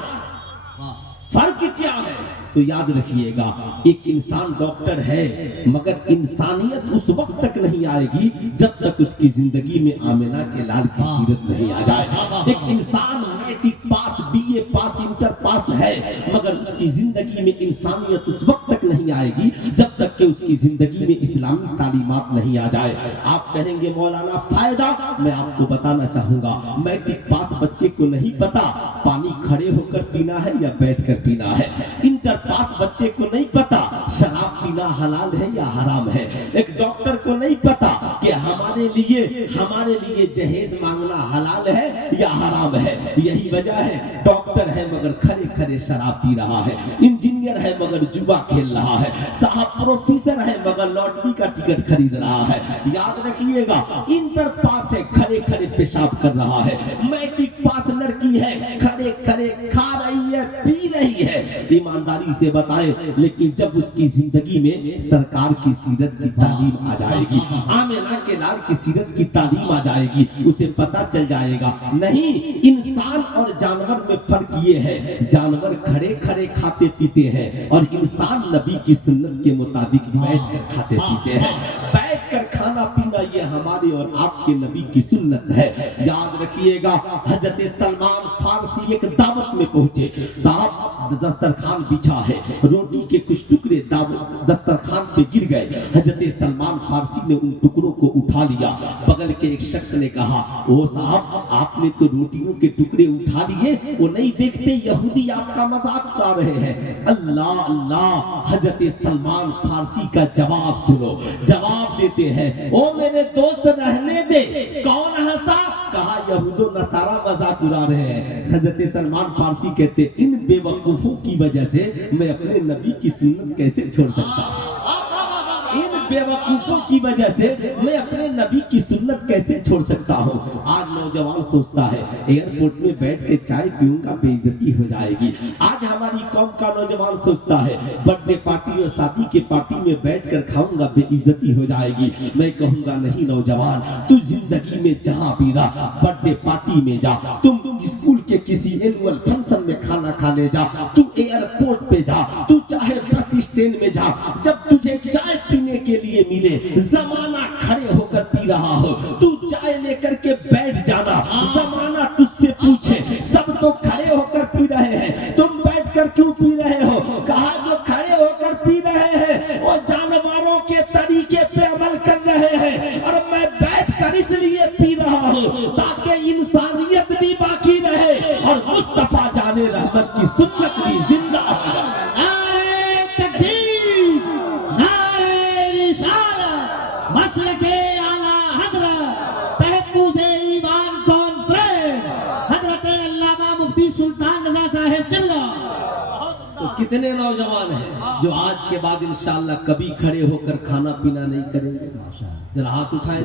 فرق کیا ہے؟ تو یاد رکھیے گا ایک انسان ڈاکٹر ہے مگر انسانیت اس وقت تک نہیں آئے گی جب تک اس کی زندگی میں آمنہ کے لال کی سیرت نہیں آ جائے۔ ایک انسان matric pass B A pass inter pass ہے مگر اس کی زندگی میں انسانیت اس وقت تک نہیں آئے گی جب تک کہ اس کی زندگی میں اسلامی تعلیمات نہیں آ جائے۔ آپ کہیں گے مولانا فائدہ، میں آپ کو بتانا چاہوں گا میٹرک پاس بچے کو نہیں پتا پانی کھڑے ہو کر پینا ہے یا بیٹھ کر پینا ہے، انٹر پاس بچے کو نہیں پتا شراب پینا حلال ہے یا حرام ہے، ایک ڈاکٹر کو نہیں پتا کہ ہمارے لیے جہیز مانگنا حلال ہے یا حرام ہے۔ یہی وجہ ہے ڈاکٹر ہے مگر کھڑے کھڑے شراب پی رہا ہے، انجینئر ہے مگر جوا کھیل رہا ہے، صاحب پروفیسر ہے مگر لاٹری کا ٹکٹ خرید رہا ہے۔ یاد رکھیے گا انٹر پاس ہے کھڑے کھڑے پیشاب کر رہا ہے، میٹرک پاس لڑکی ہے کھڑے کھڑے کھا رہی ہے پی رہی ہے۔ ایمانداری سے بتائیں لیکن جب اس کی زندگی میں سرکار کی سیرت کی تعلیم آ جائے گی، آمنہ کے لال کی سیرت کی تعلیم آ جائے گی، اسے پتا چل جائے گا نہیں انسان اور جانور میں فرق یہ ہے، جانور کھڑے کھڑے کھاتے پیتے ہیں اور انسان نبی کی سنت کے مطابق بیٹھ کر کھاتے پیتے ہیں۔ بیٹھ کر کھانا پینا یہ ہمارے اور آپ کے نبی کی سنت ہے۔ یاد رکھیے گا حضرت سلمان فارسی ایک دعوت میں پہنچے، صاحب دسترخوان بچھا ہے، روٹی کے کچھ ٹکڑے دسترخوان پہ گر گئے، حضرت سلمان فارسی نے ان ٹکڑوں کو اٹھا لیا، بغل کے ایک شخص نے کہا او صاحب آپ نے تو روٹیوں کے ٹکڑے اٹھا لیے، وہ نہیں دیکھتے یہودی آپ کا مذاق اڑا رہے ہیں۔ اللہ اللہ، حضرت سلمان فارسی کا جواب سنو، جواب دیتے ہیں او میرے دوست رہنے دے، کون ہنسا؟ کہا یہود و نصارہ مذاق اڑا رہے ہیں۔ حضرت سلمان فارسی کہتے ان بے وقوفوں کی وجہ سے میں اپنے نبی کی سنت کیسے چھوڑ سکتا ہوں؟ ان بے وقوفوں کی وجہ سے میں اپنے نبی کی سنت کیسے چھوڑ سکتا ہوں؟ آج نوجوان سوچتا ہے ایئرپورٹ میں بیٹھ کے چائے پیوں گا بے عزتی ہو جائے گی۔ آج ہماری قوم کا نوجوان سوچتا ہے برتھ ڈے پارٹی اور شادی کے پارٹی میں بیٹھ کر کھاؤں گا بے عزتی ہو جائے گی۔ میں کہوں گا نہیں نوجوان، تو زندگی میں جہاں بھی رہا برتھ ڈے پارٹی میں جا، تم اسکول کے کسی اینول فنکشن میں کھانا کھانے جا، تو ایئرپورٹ پہ جا، تو چاہے بس اسٹینڈ میں جا، جب تجھے چائے پینے کے لیے ملے زمانہ کھڑے ہو کر پی رہا ہو تو چائے لے کر کے بیٹھ جانا، زمانہ تجھ سے پوچھے سب تو کھڑے ہو کر پی رہے ہیں تم بیٹھ کر کیوں پی رہے ہو؟ کہا جو کھڑے ہو کر پی رہے ہیں وہ جانوروں کے طریقے پہ عمل کر رہے ہیں اور میں بیٹھ کر اس لیے پی رہا ہوں تاکہ انسانیت بھی باقی رہے اور مصطفیٰ جان رحمت کی سنت بھی زندہ رہے۔ نعرہ تکبیر، نعرہ رسالت، مسلک اعلیٰ حضرت تحفظ ایمان کانفرنس، حضرت علامہ مفتی سلطان رضا صاحب قبلہ۔ कितने नौजवान हैं जो आज के बाद इंशाअल्लाह कभी खड़े होकर खाना पीना नहीं करेंगे? जरा हाथ उठाएं।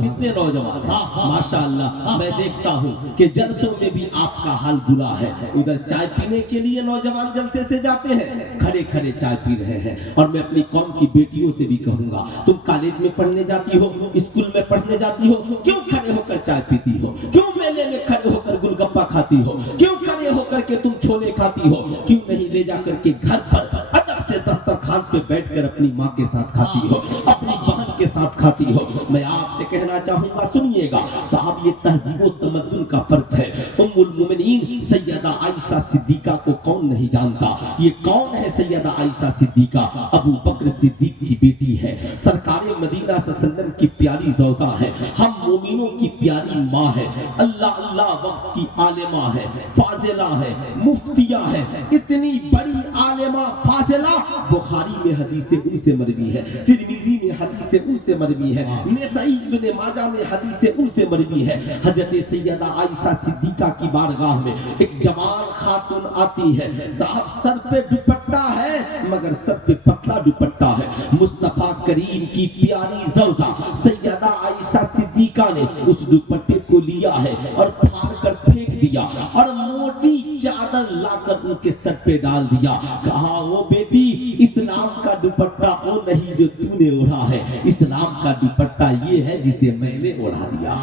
कितने नौजवान हैं माशाअल्लाह। मैं देखता हूँ कि जलसों में भी आपका हाल बुरा है। उधर चाय पीने के लिए नौजवान जलसे से जाते हैं, खड़े खड़े चाय पी रहे हैं। और मैं अपनी कौम की बेटियों से भी कहूंगा, तुम कॉलेज में पढ़ने जाती हो, स्कूल में पढ़ने जाती हो, क्यों खड़े होकर चाय पीती हो? क्यों मेले में खड़े होकर गुलगप्पा खाती हो? क्यों खड़े होकर के तुम छोले खाती हो? क्यों नहीं ले जाकर के घर पर अदब से दस्तरखान पे बैठकर अपनी माँ के साथ खाती हो, अपनी बहन के साथ खाती हो? मैं आपसे कहना चाहूंगा, सुनिएगा साहब, ये तहजीब और तमद्दुन का फर्क है। उम्मुल मोमिनीन सैयदा आयशा सिद्दीका को कौन नहीं जानता? ये कौन है सैयदा आयशा सिद्दीका? अबू बकर सिद्दीक की बेटी है, सरकारे मदीना सल्लल्लाहु की प्यारी ज़ौजा है, हम मोमिनों की प्यारी माँ है, अल्लाह अल्लाह वक्त की आलिमा है, फाजिला है, मुफ्तिया है। इतनी बड़ी आलिमा फाजिला, बुखारी में हदीसें उनसे मरवी है, तिरमिजी में हदीसें उनसे मरवी है, नसाई इब्न माजा में हदीसें उनसे मरवी है। हजरत सैयदा आयशा सिद्दीका की बारगाह में एक जवान खातून आती है, साहब सर पे दुपट्टा है मगर सर पे पतला दुपट्टा है। मुस्तफा करीम की प्यारी ज़ौजा सैयदा आयशा सिद्दीका ने उस दुपट्टे को लिया है और फाड़ कर फेंक दिया और मोटी चादर लाकर उनके सर पे डाल दिया। कहा, वो बेटी, इस्लाम का दुपट्टा वो नहीं जो तूने ओढ़ा है, इस्लाम का दुपट्टा ये है जिसे मैंने ओढ़ा दिया,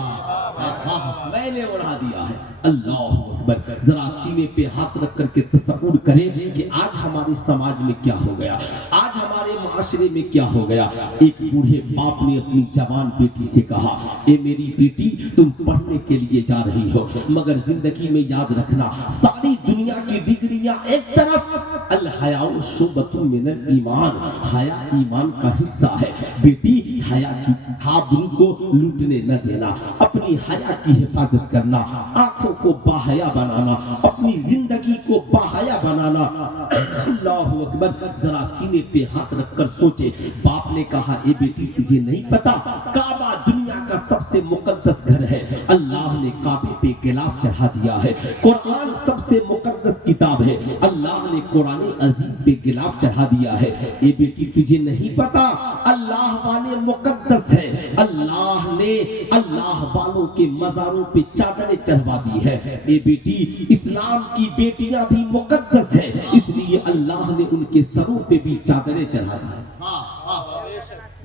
मैंने ओढ़ा दिया है। अल्लाह अकबर। जरा सीने पे हाथ रख करके तसव्वुर करें कि आज हमारे समाज में क्या हो गया, आज हमारे माशरे में क्या हो गया। एक बूढ़े बाप ने अपनी जवान बेटी से कहा, ए मेरी बेटी, तुम पढ़ने के लिए जा रही हो, मगर जिंदगी में याद रखना, सारी दुनिया की डिग्रियां एक तरफ, अल हयाउ शुबतुम मिनल ईमान, हया ईमान का हिस्सा है। बेटी, हया की आबरू को लूटने न देना, अपनी हया की हिफाजत करना, आंखों को बाहया बनाना, अपनी जिंदगी को बाहया बनाना। अल्लाहु अकबर। जरा सीने पे हाथ रखकर सोचे। बाप ने कहा, ए बेटी, तुझे नहीं पता काबा दुनिया का सबसे मुकद्दस घर है, अल्लाह ने काबे पे गिलाफ चढ़ा दिया है। कुरान सबसे मुकद्दस किताब है, अल्लाह ने कुरान अजीम पे गिलाफ चढ़ा दिया है। ए बेटी, तुझे नहीं पता अल्लाह वाले मुकद्दस है, अल्लाह ने अल्लाह वालों के मज़ारों पे चादरें चढ़वा दी है। ए बेटी, इस्लाम की बेटियां भी मुकद्दस है, इसलिए अल्लाह ने उनके सरों पे भी चादरें चढ़ा दी है।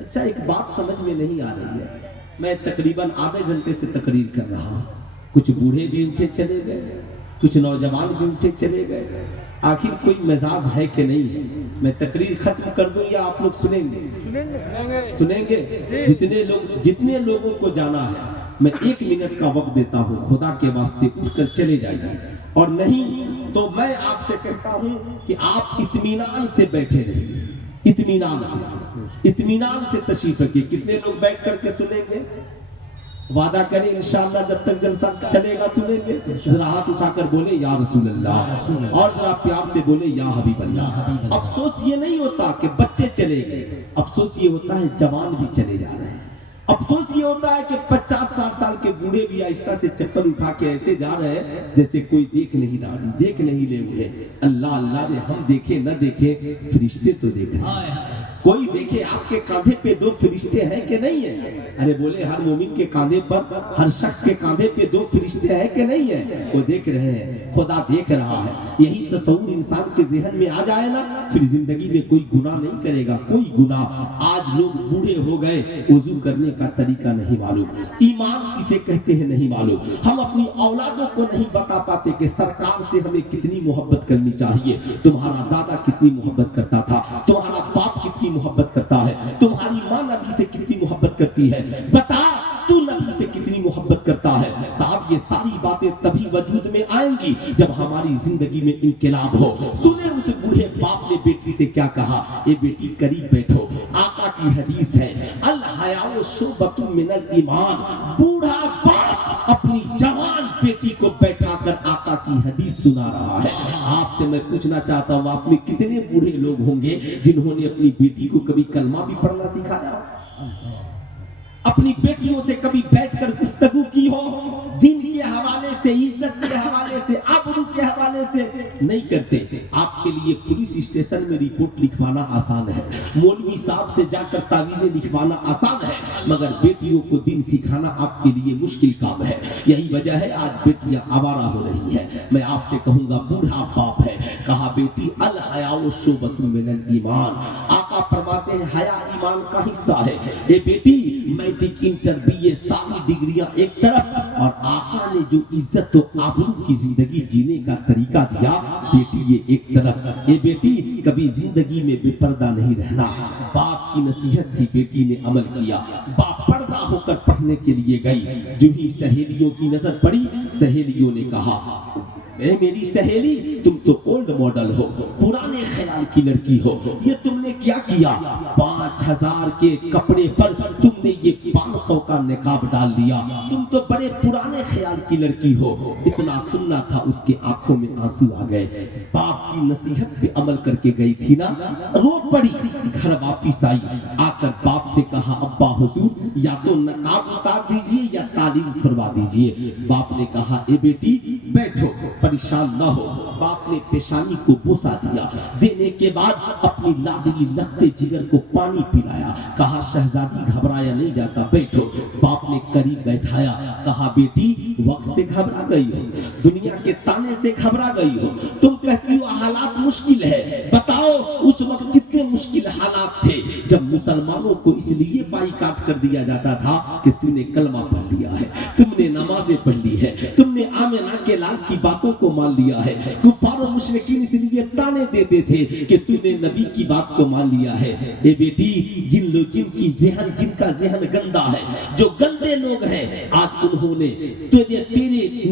अच्छा, एक बात समझ में नहीं आ रही है। मैं तकरीबन आधे घंटे से तकरीर कर रहा हूँ, कुछ बूढ़े भी उठे चले गए, कुछ नौजवान भी उठे चले गए। आखिर कोई मिजाज है कि नहीं है? मैं तकरीर खत्म कर दूं या आप लोग सुनेंगे? सुनेंगे। जितने लोगों को जाना है, मैं 1 मिनट का वक्त देता हूँ, खुदा के वास्ते उठकर चले जाइए, और नहीं तो मैं आपसे कहता हूँ कि आप इत्मीनान से बैठे रहिए, इत्मीनान से तशरीफ रखिए। कितने लोग बैठ करके सुनेंगे? वादा करें इंशाअल्लाह जब तक जलसा चलेगा सुनेंगे। जरा हाथ उठाकर बोले या रसूल अल्लाह, और जरा प्यार से बोले या हबीब अल्लाह। अफसोस ये नहीं होता कि बच्चे चले गए, अफसोस ये होता है जवान भी चले जा रहे हैं। अफसोस ये होता है कि 50-60 साल के बूढ़े भी आहिस्ता से चप्पल उठा के ऐसे जा रहे हैं जैसे कोई देख नहीं ले उन्हें। अल्लाह अल्लाह ने हम देखे न देखे, फरिश्ते तो देख रहे हैं। कोई देखे आपके कांधे पे 2 फरिश्ते हैं कि नहीं है? अरे बोले, हर मोमिन के कांधे पर, हर शख्स के कांधे पे 2 फरिश्ते हैं कि नहीं है? वो देख रहे हैं, खुदा देख रहा है। यही तसव्वुर इंसान के ज़हन में आ जाए ना, फिर जिंदगी में कोई गुनाह नहीं करेगा, कोई गुनाह। आज लोग बूढ़े हो गए, वुजू करने का तरीका नहीं मालूम, ईमान किसे कहते हैं नहीं मालूम। हम अपनी औलादों को नहीं बता पाते कि सरकार से हमें कितनी मोहब्बत करनी चाहिए। तुम्हारा दादा कितनी मोहब्बत करता था, तुम्हारा बाप कितनी मोहब्बत करता है, तुम्हारी माँ नबी से कितनी मोहब्बत करती है, बता तू नबी से कितनी मोहब्बत करता है। साहब, ये सारी बातें तभी वजूद में आएंगी जब हमारी जिंदगी में इनकलाब हो। सुने उस बूढ़े बाप ने बेटी से क्या कहा, ए बेटी करीब बैठो, आका की हदीस है, अल हयाउ शुबतुम मिनल ईमान। बूढ़ा बाप अपनी जवान बेटी को बैठाकर आका की हदीस सुना रहा है। आपसे मैं पूछना चाहता हूँ, आप में कितने बूढ़े लोग होंगे जिन्होंने अपनी बेटी को कभी कलमा भी पढ़ना सिखाया, अपनी बेटियों से कभी बैठकर गुफ्तगू की हो, दिन के हवाले से, इज्जत के हवाले से, आबरू के हवाले आसानी से नहीं करते। आपके लिए पुलिस स्टेशन में रिपोर्ट लिखवाना आसान है, मौलवी साहब से जाकर तावीज़ें लिखवाना आसान है, मगर बेटियों को दिन सिखाना आपके लिए मुश्किल काम है। यही वजह है आज बेटियां आवारा हो रही है। मैं आपसे कहूंगा, बूढ़ा बाप है, कहा बेटी अल हयाउ शोबतुम मिनल ईमान, आका फरमाते हैं हया ईमान का हिस्सा है। ये बेटी मैट्रिक इंटर बीए सारी डिग्रियां एक तरफ, और आका ने जो इज्जत तो आबरू की जिंदगी जीने का तरीका दिया, बेटी ये एक तरफ। ये बेटी कभी जिंदगी में बेपर्दा नहीं रहना, बाप की नसीहत थी, बेटी ने अमल किया। बाप पर्दा होकर पढ़ने के लिए गई, जो ही सहेलियों की नजर पड़ी, सहेलियों ने कहा ए मेरी सहेली, तुम तो ओल्ड मॉडल हो, पुराने ख्याल की लड़की हो, ये तुमने क्या किया? 5000 के कपड़े पर तुमने ये 500 का निकाब डाल दिया, तुम तो बड़े पुराने ख्याल की लड़की हो। इतना सुनना था, उसके आंखों में आंसू आ गए। बाप की नसीहत पे अमल करके गई थी ना, रो पड़ी। घर वापिस आई, आकर बाप से कहा अब्बा हुजूर, या तो नकाब उतार दीजिए या तालीम छुड़वा दीजिए। बाप ने कहा ए बेटी बैठो, परेशान न हो। बाप ने पेशानी को बोसा दिया, देने के बाद अपनी लाडली लखते जिगर को पानी पिलाया, कहा शहजादी घबराया नहीं जाता, बैठो। बाप ने करीब बैठाया, कहा बेटी वक्त से घबरा गई हो, दुनिया के ताने से घबरा गई हो, तुम कहती हो हालात मुश्किल है, बताओ उस वक्त कितने मुश्किल हालात थे जब मुसलमानों को इसलिए बाइकाट कर दिया जाता था कि तूने कलमा पढ़ लिया है, तुमने नमाजें पढ़ ली है, तुमने आमिना के लाल की बातों को मान लिया है। कुफार और मुशरिकीन इसलिए ताने देते थे कि तूने नबी की बात को मान लिया है। ए बेटी, जिनका ज़हन गंदा है, जो गंदे लोग हैं, आज उन्होंने तेरे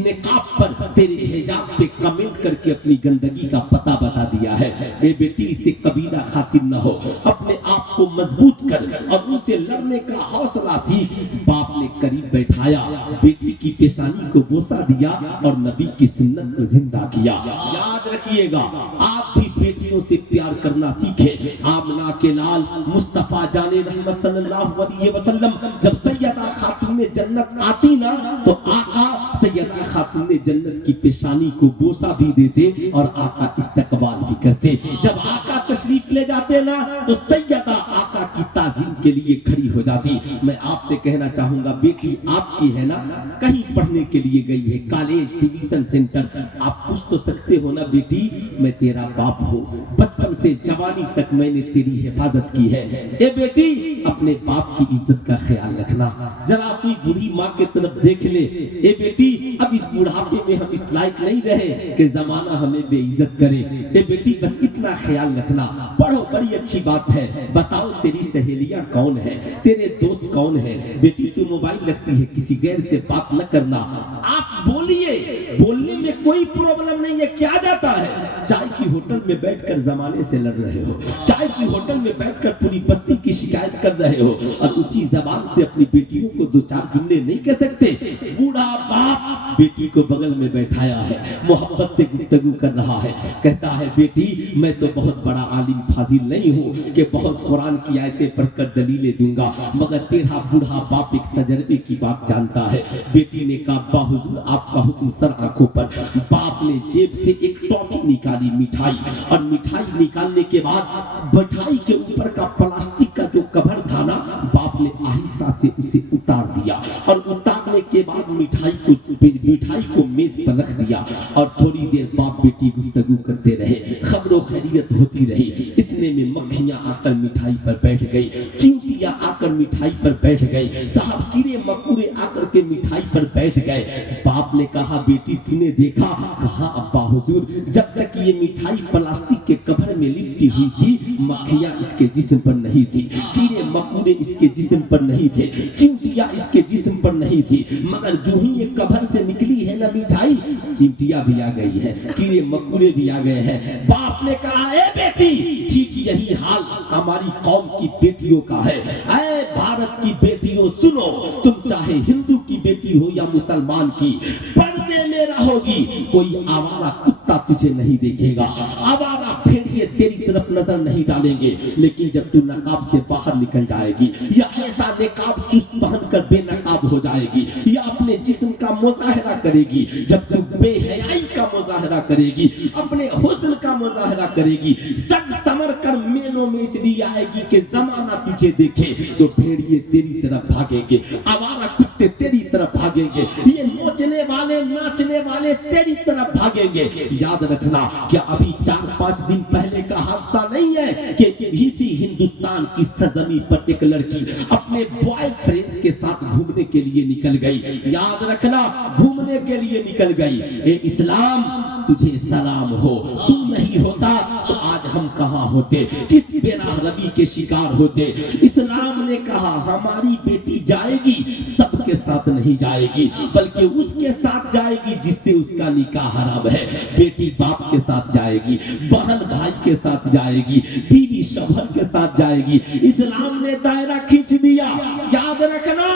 निकाब पर, तेरे हिजाब पे कमेंट करके अपनी गंदगी का पता बता दिया है। ए बेटी, इससे कबीरा खातिर न हो, अपने आप को मजबूत कर और उनसे लड़ने का हौसला सीख। बाप ने करीब बैठाया, बेटी की पेशानी को बोसा दिया और नबी की सुन्नत को जिंदा किया। याद रखिएगा, आप भी बेटियों से प्यार करना सीखे। आमना के लाल मुस्तफा जाने रहमत सल्लल्लाहु अलैहि वसल्लम जब सैयदा खातून जन्नत आती ना, तो आका सैयदा खातून जन्नत की पेशानी को बोसा भी देते और आका इस्तकबाल भी करते। जब आका तशरीफ ले जाते ना, तो सैयदा आका की ताज़ीम के लिए खड़ी हो जाती। मैं आपसे कहना चाहूंगा, बेटी आपकी है ना, कहीं पढ़ने के लिए गई है, कॉलेज, ट्यूशन सेंटर, आप पूछ तो सकते हो ना बेटी, मैं तेरा बाप हूँ, बचपन से जवानी तक मैंने तेरी हिफाजत की है। ए बेटी, अपने बाप की इज्जत का ख्याल रखना। जरा अपनी बूढ़ी माँ की तरफ देख ले। ए बेटी, अब इस बुढ़ापे में हम इस लायक नहीं रहे कि जमाना हमें बेइज्जत करे। ए बेटी, बस इतना ख्याल रखना। पढ़ो, बड़ी अच्छी बात है, बताओ तेरी सहेलियां कौन है, तेरे दोस्त कौन है। बेटी, तू मोबाइल रखती है, किसी गैर से बात न करना। आप बोलिए, बोलने में कोई प्रॉब्लम नहीं है, क्या जाता है। चाय की होटल में बैठकर जमाने से लड़ रहे हो, चाय की होटल में बैठकर पूरी बस्ती की शिकायत कर रहे हो, और उसी जबान से अपनी बेटियों को दो चार जुमले नहीं कह सकते। बूढ़ा बाप बेटी को बगल में बैठाया है, मोहब्बत से गुफ्तगू कर रहा है, कहता है बेटी, मैं तो बहुत बड़ा आलिम फाजिल नहीं हूँ कि बहुत कुरान की आयतें पढ़कर दलीलें दूंगा, मगर तेरा बूढ़ा बाप एक तजर्बे की बात जानता है। बेटी ने कहा अब्बा हुजूर, आपका हुक्म सर आंखों पर। बाप ने जेब से एक टॉफी निकाली, मिठाई, और मिठाई निकालने के बाद मिठाई के ऊपर का प्लास्टिक का जो कवर था ना, बाप ने आहिस्ता से उसे उतार दिया, और उतारने के बाद मिठाई को मेज पर रख दिया, और थोड़ी देर बाप बेटी गुफ्तगू करते रहे, खबरों खैरियत होती रही। इतने में मक्खियां आकर मिठाई पर बैठ गई, चींटियां आकर मिठाई पर बैठ गई, साहब कीड़े मकोड़े आकर के मिठाई पर बैठ गए। बाप ने कहा बेटी, तूने देखा? कहा अब्बा हुजूर, जब तक ये मिठाई प्लास्टिक के कवर में लिपटी हुई थी, मक्खियां इसके जिस्म पर नहीं थी, कीड़े मकोड़े इसके जिस्म पर नहीं थे, चिंटियां इसके जिस्म पर नहीं थी, मगर जो ही ये कवर से निकली है ना मिठाई, चिंटियां भी आ गई है, कीड़े मकोड़े भी आ गए हैं। बाप ने कहा ए बेटी, ठीक यही हाल हमारी कौम की बेटियों का है। ऐ भारत की बेटियों सुनो, तुम चाहे हिंदू की बेटी हो या मुसलमान की, पर्दे में रहोगी, कोई आवारा कुत्ता तुझे नहीं देखेगा, आवारा भेड़ भेड़िए तेरी तरफ नजर नहीं डालेंगे, लेकिन जब तू नकाब से बाहर निकल जाएगी या ऐसा नकाब चुस्त पहन कर बेनकाब हो जाएगी या अपने जिस्म का मुजाहरा करेगी, जब तू बेहयाई का मुजाहरा करेगी, अपने हुस्न का मुजाहरा करेगी, सज समर कर मेलों में इसलिए आएगी कि जमाना तुझे देखे, तो भेड़िए तेरी तरफ भागेंगे, आवारा कुत्ते तेरी तरफ भागेंगे, ये नोचने वाले नाचने वाले तेरी तरफ भागेंगे। याद रखना क्या अभी 4-5 दिन पहले का हादसा नहीं है कि इसी हिंदुस्तान की सरजमी पर एक लड़की अपने बॉयफ्रेंड के साथ घूमने के लिए निकल गई। याद रखना, घूमने के लिए निकल गई। ए इस्लाम तुझे सलाम हो, तू नहीं होता तो आज हम कहां होते, किस बेराहरवी के शिकार होते। इस्लाम ने कहा हमारी बेटी जाएगी, सबके साथ नहीं जाएगी, बल्कि उसके साथ जाएगी जिससे उसका निकाह हराम है। बेटी बाप के साथ जाएगी, बहन भाई के साथ जाएगी, बीवी शौहर के साथ जाएगी। इस्लाम ने दायरा खींच दिया। याद रखना,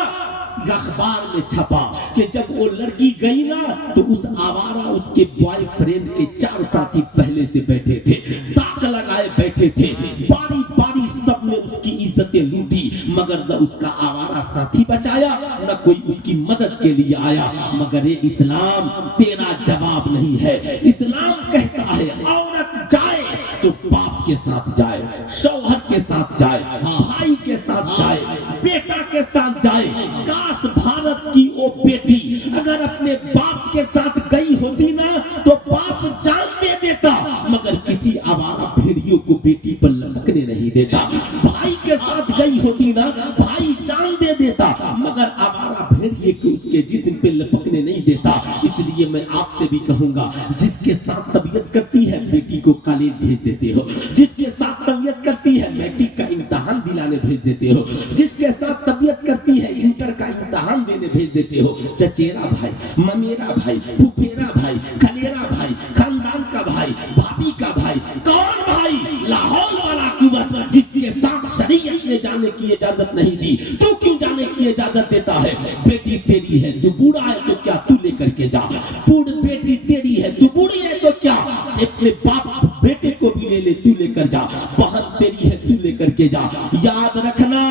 अखबार में छपा कि जब वो लड़की गई ना तो उस आवारा उसके बॉयफ्रेंड के 4 साथी पहले से बैठे थे, ताक लगाए बैठे थे, बारी बारी सबने उसकी इज्जतें लूटी, मगर न उसका आवारा साथी बचाया न कोई उसकी मदद के लिए आया। मगर ये इस्लाम तेरा जवाब नहीं है। इस्लाम कहता है औरत जाए तो बाप के साथ जाए, शौहर के साथ जाए, भाई के साथ जाए, बेटा के साथ जाए। काश भारत की वो बेटी अगर अपने बाप के साथ गई होती ना तो बाप जान दे देता, मगर किसी आवारा भेड़ियों को बेटी पर लपकने नहीं देता। भाई के साथ गई होती ना, भाई जान दे देता, मगर आवारा भेड़िए को उसके जिस्म पे लपकने नहीं देता। इसलिए मैं आपसे भी कहूंगा, जिसके साथ तबीयत करती है बेटी को कॉलेज भेज देते हो, जिसके साथ तबीयत करती है मैट्रिक का इम्तिहान दिलाने भेज देते हो, जिसके साथ तबीयत करती है इंटर का इम्तिहान देने भेज देते हो। चचेरा भाई, ममेरा भाई, फुफेरा भाई, खलेरा भाई, खानदान का भाई, भाभी का भाई, कौन भाई? लाहौल वाला कुंवर जिसके साथ शरीयत ने जाने की इजाजत नहीं दी, तू क्यों जाने की इजाजत देता है? बेटी तेरी है, तू बूढ़ा है तो क्या, तू लेकर के जा। बूढ़ बेटी तेरी है, तू बूढ़ी है तो क्या, अपने बाप बेटे को भी ले ले, तू लेकर जा। बहन तेरी है, तू लेकर के जा। याद रखना,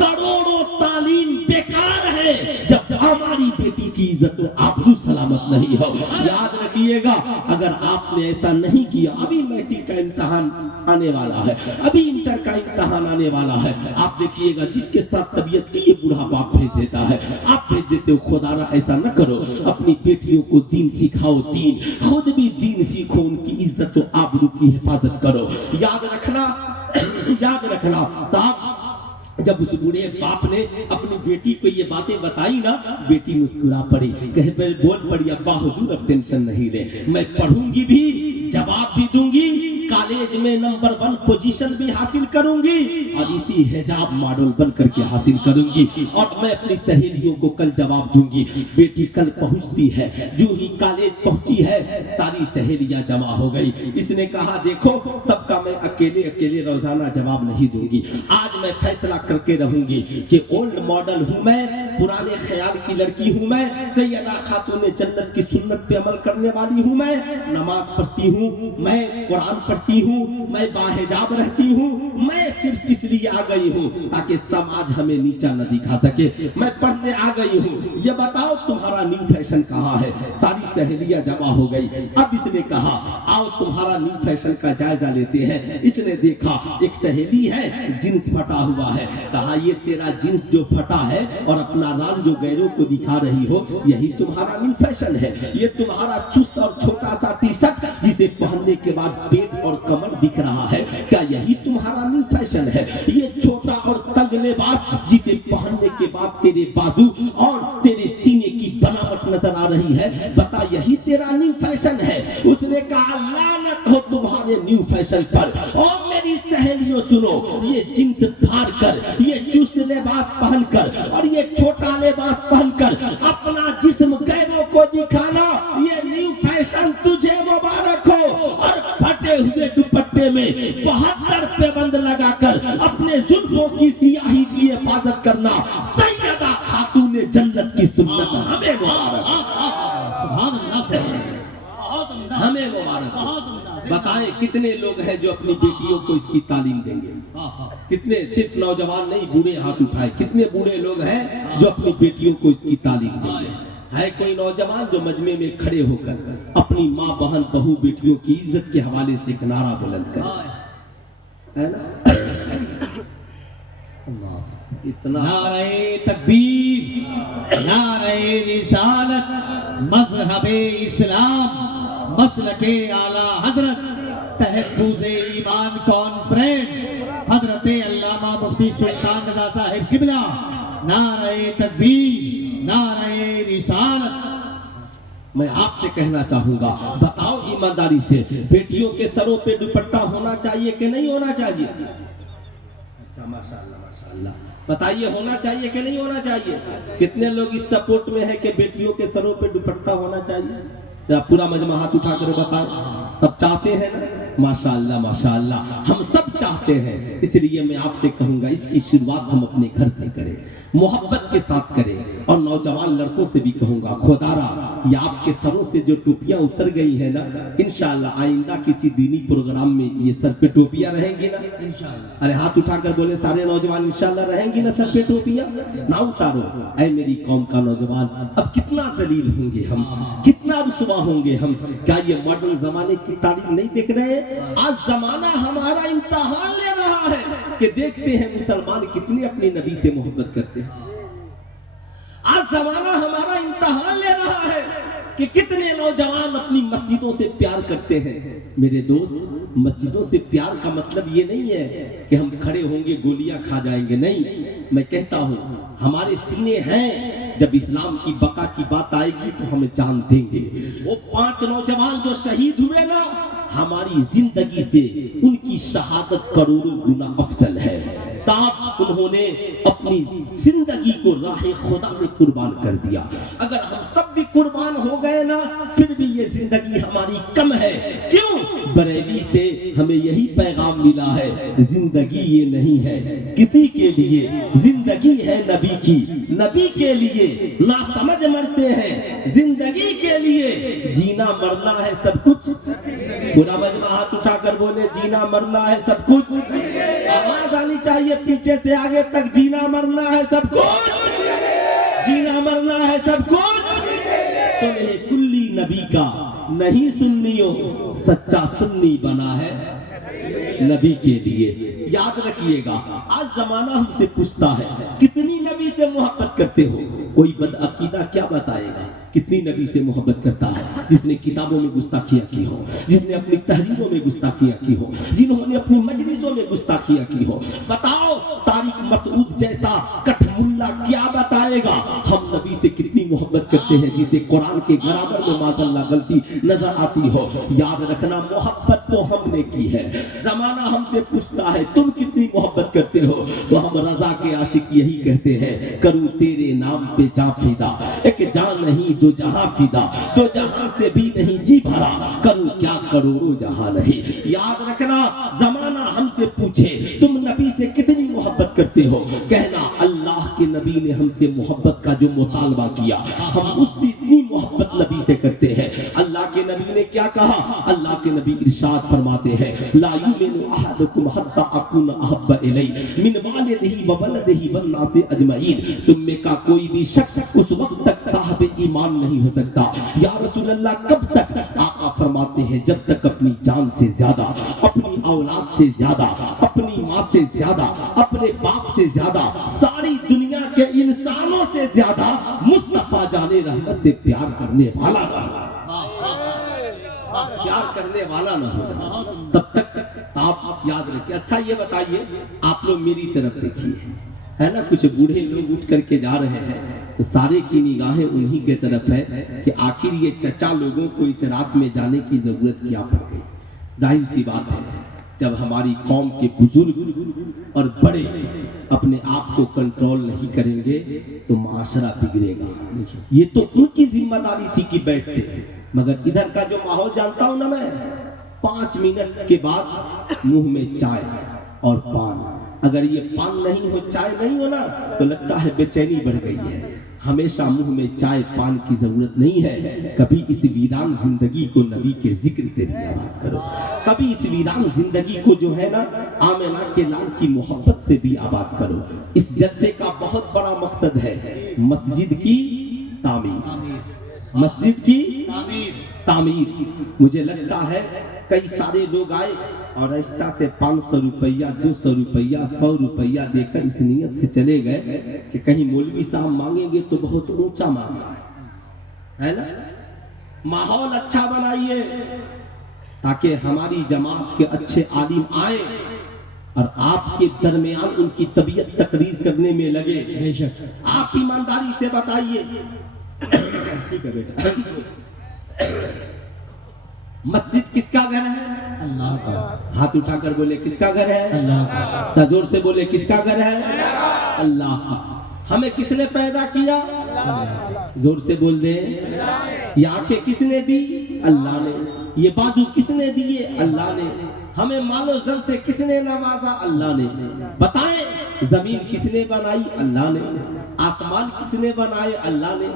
करोड़ों तालीम बेकार है जब हमारी बेटी की इज्जत और आबरू सलामत नहीं हो। याद रखिएगा, अगर आपने ऐसा नहीं किया, अभी मैट्रिक का इम्तिहान आने वाला है, अभी इंटर का इम्तिहान आने वाला है, आप देखिएगा जिसके साथ तबीयत की ये बूढ़ा बाप भेज देता है, आप भेज देते हो। खुदारा ऐसा न करो, अपनी बेटियों को दीन सिखाओ, दीन खुद भी दीन सीखो, उनकी इज्जत और आबरू की हिफाजत करो। याद रखना, याद रखना साहब, जब उस बूढ़े बाप ने अपनी बेटी को ये बातें बताई ना, बेटी मुस्कुरा पड़ी, कहे बोल पड़ी, अब्बा हुजूर अब टेंशन नहीं ले, मैं पढ़ूंगी भी, जवाब भी दूंगी, कॉलेज में नंबर 1 पोजीशन भी हासिल करूंगी और इसी हिजाब मॉडल बन करके हासिल करूंगी, और मैं अपनी सहेलियों को कल जवाब दूंगी। बेटी कल पहुंचती है, जो ही कॉलेज पहुंची है सारी सहेलियां जमा हो गई। इसने कहा देखो, सबका मैं अकेले अकेले रोजाना जवाब नहीं दूंगी, आज मैं फैसला करके रहूंगी कि ओल्ड मॉडल हूं मैं, पुराने ख्याल की लड़की हूं मैं, सैयदा खातून जन्नत की सुन्नत पे अमल करने वाली हूं मैं, नमाज पढ़ती हूं मैं, कुरान पढ़ती हूं मैं, बाहिजाब रहती हूं मैं, सिर्फ इसलिए आ गई हूं ताकि समाज हमें नीचा न दिखा सके, मैं पढ़ने आ गई हूं। ये बताओ तुम्हारा न्यू फैशन कहाँ है? सारी सहेलियां जमा हो गई। अब इसने कहा आओ तुम्हारा न्यू फैशन का जायजा लेते हैं। इसने देखा एक सहेली है, जींस फटा हुआ है, कहा ये तेरा जींस जो फटा है और अपना रान जो गैरों को दिखा रही हो, यही तुम्हारा न्यू फैशन है। ये तुम्हारा चुस्त और छोटा सा टी शर्ट जिसे पहनने के बाद पेट और कमर दिख रहा है, क्या यही तुम्हारा न्यू फैशन है? ये छोटा और तंग लिबास जिसे पहनने के बाद तेरे बाजू और तेरे सीने की बनावट नजर आ रही है, बता यही तेरा न्यू फैशन है? उसने कहा लानत हो तुम्हारे न्यू फैशन पर। और मेरी सहेलियों सुनो, ये जींस फाड़ कर, ये चुस्त लिबास पहनकर और ये छोटा लिबास पहनकर अपना जिस्म गैरों को दिखाना, ये न्यू फैशन तुझे मुबारक हो। और फटे हुए दुपट्टे में 72 पैबंद लगाकर अपने जुल्फों की सियाही की हिफाजत करना, सैयदा खातून जन्नत की सुन्नत हमें मुबारक, हमें मुबारक। بتائیں کتنے لوگ ہیں جو اپنی بیٹیوں کو اس کی تعلیم دیں گے؟ کتنے؟ صرف نوجوان نہیں، بوڑھے ہاتھ اٹھائے، کتنے بوڑھے لوگ ہیں جو اپنی بیٹیوں کو اس کی تعلیم دیں گے؟ ہے کوئی نوجوان جو مجمع میں کھڑے ہو کر اپنی ماں، بہن، بہو، بیٹیوں کی عزت کے حوالے سے ایک نعرہ بلند کرے؟ ہے نا؟ اتنا نعرہ تکبیر، نعرہ رسالت، مذہب اسلام، مسلک اعلی حضرت، تحفظ ایمان کانفرنس، حضرت علامہ مفتی سلطان رضا صاحب قبلہ، نعرہ تکبیر، نعرہ رسالت۔ میں آپ سے کہنا چاہوں گا، بتاؤ ایمانداری سے، بیٹیوں کے سروں پہ دوپٹہ ہونا چاہیے کہ نہیں ہونا چاہیے؟ اچھا، ماشاءاللہ ماشاءاللہ، بتائیے ہونا چاہیے کہ نہیں ہونا چاہیے؟ کتنے لوگ اس سپورٹ میں ہیں کہ بیٹیوں کے سروں پہ دوپٹہ ہونا چاہیے؟ ذرا پورا مجمع ہاتھ اٹھا کر بتائیں، سب چاہتے ہیں نا؟ ماشاءاللہ ماشاءاللہ، ہم سب چاہتے ہیں۔ اس لیے میں آپ سے کہوں گا، اس کی شروعات ہم اپنے گھر سے کریں، محبت کے ساتھ کریں، اور نوجوان لڑکوں سے بھی کہوں گا، خدارا یہ آپ کے سروں سے جو ٹوپیاں اتر گئی ہیں نا، انشاءاللہ آئندہ کسی دینی پروگرام میں یہ سر پہ ٹوپیاں رہیں گی نا؟ ارے ہاتھ اٹھا کر بولے سارے نوجوان، انشاءاللہ رہیں گی نا سر پہ ٹوپیاں؟ نہ اتارو اے میری قوم کا نوجوان، اب کتنا ذلیل ہوں گے ہم، کتنا رسوا ہوں گے ہم۔ کیا یہ ماڈرن زمانے کی تعلیم نہیں دیکھ رہے؟ آج زمانہ ہمارا امتحان لے رہا ہے کہ دیکھتے ہیں مسلمان کتنے اپنے نبی سے محبت کرتے ہیں۔ آج زمانہ ہمارا امتحان لے رہا ہے کہ کتنے نوجوان اپنی مسجدوں سے پیار کرتے ہیں۔ میرے دوست، مسجدوں سے پیار کا مطلب یہ نہیں ہے کہ ہم کھڑے ہوں گے گولیاں کھا جائیں گے، نہیں۔ میں کہتا ہوں ہمارے سینے ہیں، جب اسلام کی بقا کی بات آئے گی تو ہمیں جان دیں گے۔ وہ 5 نوجوان جو شہید ہوئے نا، ہماری زندگی سے ان کی شہادت کروڑوں گنا افضل ہے۔ صاحب انہوں نے اپنی زندگی کو راہ خدا میں قربان کر دیا۔ اگر ہم سب بھی قربان ہو گئے نا، پھر بھی یہ زندگی ہماری کم ہے۔ کیوں؟ بریلی سے ہمیں یہی پیغام ملا ہے، زندگی یہ نہیں ہے کسی کے لیے، زندگی ہے نبی کی، نبی کے لیے نا سمجھ مرتے ہیں، زندگی کے لیے جینا مرنا ہے سب کچھ۔ پورا مجمع ہاتھ اٹھا کر بولے، جینا مرنا ہے سب کچھ۔ آواز آنی چاہیے پیچھے سے آگے تک، جینا مرنا ہے سب کچھ، جینا مرنا ہے سب کچھ۔ سنہ کلی نبی کا نہیں سنیوں، سچا سنی بنا ہے نبی کے لیے۔ یاد رکھیے گا، آج زمانہ ہم سے پوچھتا ہے کتنی نبی سے محبت کرتے ہو؟ کوئی بدعقیدہ کیا بتائے گا کتنی نبی سے محبت کرتا ہے؟ جس نے کتابوں میں گستاخیاں کی ہو، جس نے اپنی تحریروں میں گستاخیاں کی ہو، جنہوں نے اپنی مجلسوں میں گستاخیاں کی ہو۔ بتاؤ طارق مسعود جیسا کٹھ ملا کیا بتائے گا ہم نبی سے کتنی محبت کرتے ہیں، جسے قرآن کے گرامر میں معاذ اللہ غلطی نظر آتی ہو۔ یاد رکھنا، محبت تو ہم نے کی ہے۔ زمانہ ہم سے پوچھتا ہے تم کتنی محبت کرتے ہو، تو ہم رضا کے عاشق یہی کہتے ہیں، کروں تیرے نام پہ جاں فدا، ایک جان نہیں دو جہاں فدا، دو جہاں سے بھی نہیں جی بھرا، کروں کیا کروڑوں جہاں نہیں۔ یاد رکھنا، زمانہ ہم سے پوچھے تم نبی سے کتنی محبت کرتے ہو، کہنا اللہ کے نبی نے ہم سے محبت کا جو مطالبہ کیا، ہم اس سے اتنی محبت نبی سے کرتے ہیں۔ اللہ کے نبی نے کیا کہا؟ اللہ کے نبی ارشاد فرماتے ہیں، لا یؤمن احدکم حتی اکون احب الی من والدہ وولدہ والناس اجمعین۔ تم میں کا کوئی بھی شخص اس وقت تک صاحب ایمان نہیں ہو سکتا۔ یا رسول اللہ کب تک؟ آقا فرماتے ہیں جب تک اپنی جان سے زیادہ، اپنی اولاد سے زیادہ، اپنی ماں سے زیادہ، اپنے باپ سے زیادہ، ساری دنیا کے انسانوں سے زیادہ مصطفیٰ جان رحمت سے پیار کرنے والا نہ ہو، پیار کرنے والا نہ ہو، تب تک آپ یاد رکھیں۔ اچھا یہ بتائیے، آپ لوگ میری طرف دیکھیے، ہے نا، کچھ بوڑھے لوگ اٹھ کر کے جا رہے ہیں، تو سارے کی نگاہیں انہی کے طرف ہے کہ آخر یہ چچا لوگوں کو اس رات میں جانے کی ضرورت کیا پڑ گئی۔ ظاہر سی بات ہے، جب ہماری قوم کے بزرگ اور بڑے اپنے آپ کو کنٹرول نہیں کریں گے تو معاشرہ بگڑے گا۔ یہ تو ان کی ذمہ داری تھی کہ بیٹھتے، مگر ادھر کا جو ماحول جانتا ہوں نا میں، 5 منٹ کے بعد منہ میں چائے اور پان، اگر یہ پان نہیں ہو، چائے نہیں ہو نا، تو لگتا ہے بے چینی بڑھ گئی ہے۔ ہمیشہ منہ میں چائے پان کی ضرورت نہیں ہے، کبھی اس ویران زندگی کو نبی کے ذکر سے بھی آباد کرو، کبھی اس ویران زندگی کو جو ہے نا آمنہ کے لال کی محبت سے بھی آباد کرو۔ اس جلسے کا بہت بڑا مقصد ہے مسجد کی تعمیر، مسجد کی تعمیر۔ مجھے لگتا ہے کئی سارے لوگ آئے اور رشتہ سے 500 روپیہ 200 روپیہ 100 روپیہ دے کر اس نیت سے چلے گئے کہ کہیں مولوی صاحب مانگیں گے تو بہت اونچا مانگیں، ہے نا؟ ماحول اچھا بنائیے تاکہ ہماری جماعت کے اچھے عالم آئیں اور آپ کے درمیان ان کی طبیعت تقریر کرنے میں لگے۔ بے شک آپ ایمانداری سے بتائیے، ٹھیک ہے بیٹا، مسجد کس کا گھر ہے؟ اللہ کا۔ ہاتھ اٹھا کر بولے کس کا گھر ہے؟ اللہ کا۔ زور سے بولے کس کا گھر ہے؟ اللہ کا۔ ہمیں کس نے پیدا کیا؟ زور سے بول دیں، یہ آنکھیں کس نے دی؟ اللہ نے۔ یہ بازو کس نے دیے؟ اللہ نے۔ ہمیں مال و زر سے کس نے نوازا؟ اللہ نے۔ بتائیں زمین کس نے بنائی؟ اللہ نے۔ آسمان کس نے بنائے؟ اللہ نے۔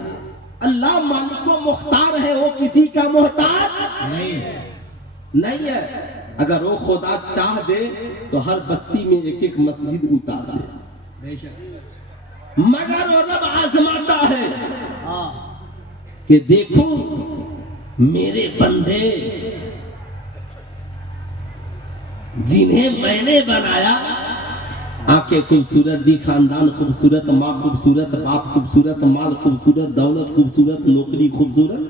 اللہ مالک و مختار ہے، وہ کسی کا محتاج نہیں ہے۔ اگر وہ خدا چاہ دے تو ہر بستی میں ایک ایک مسجد اتارا ہے، مگر وہ رب آزماتا ہے کہ دیکھو میرے بندے جنہیں میں نے بنایا، آنکھیں خوبصورت دی، خاندان خوبصورت، ماں خوبصورت، باپ خوبصورت، مال خوبصورت، دولت خوبصورت، نوکری خوبصورت،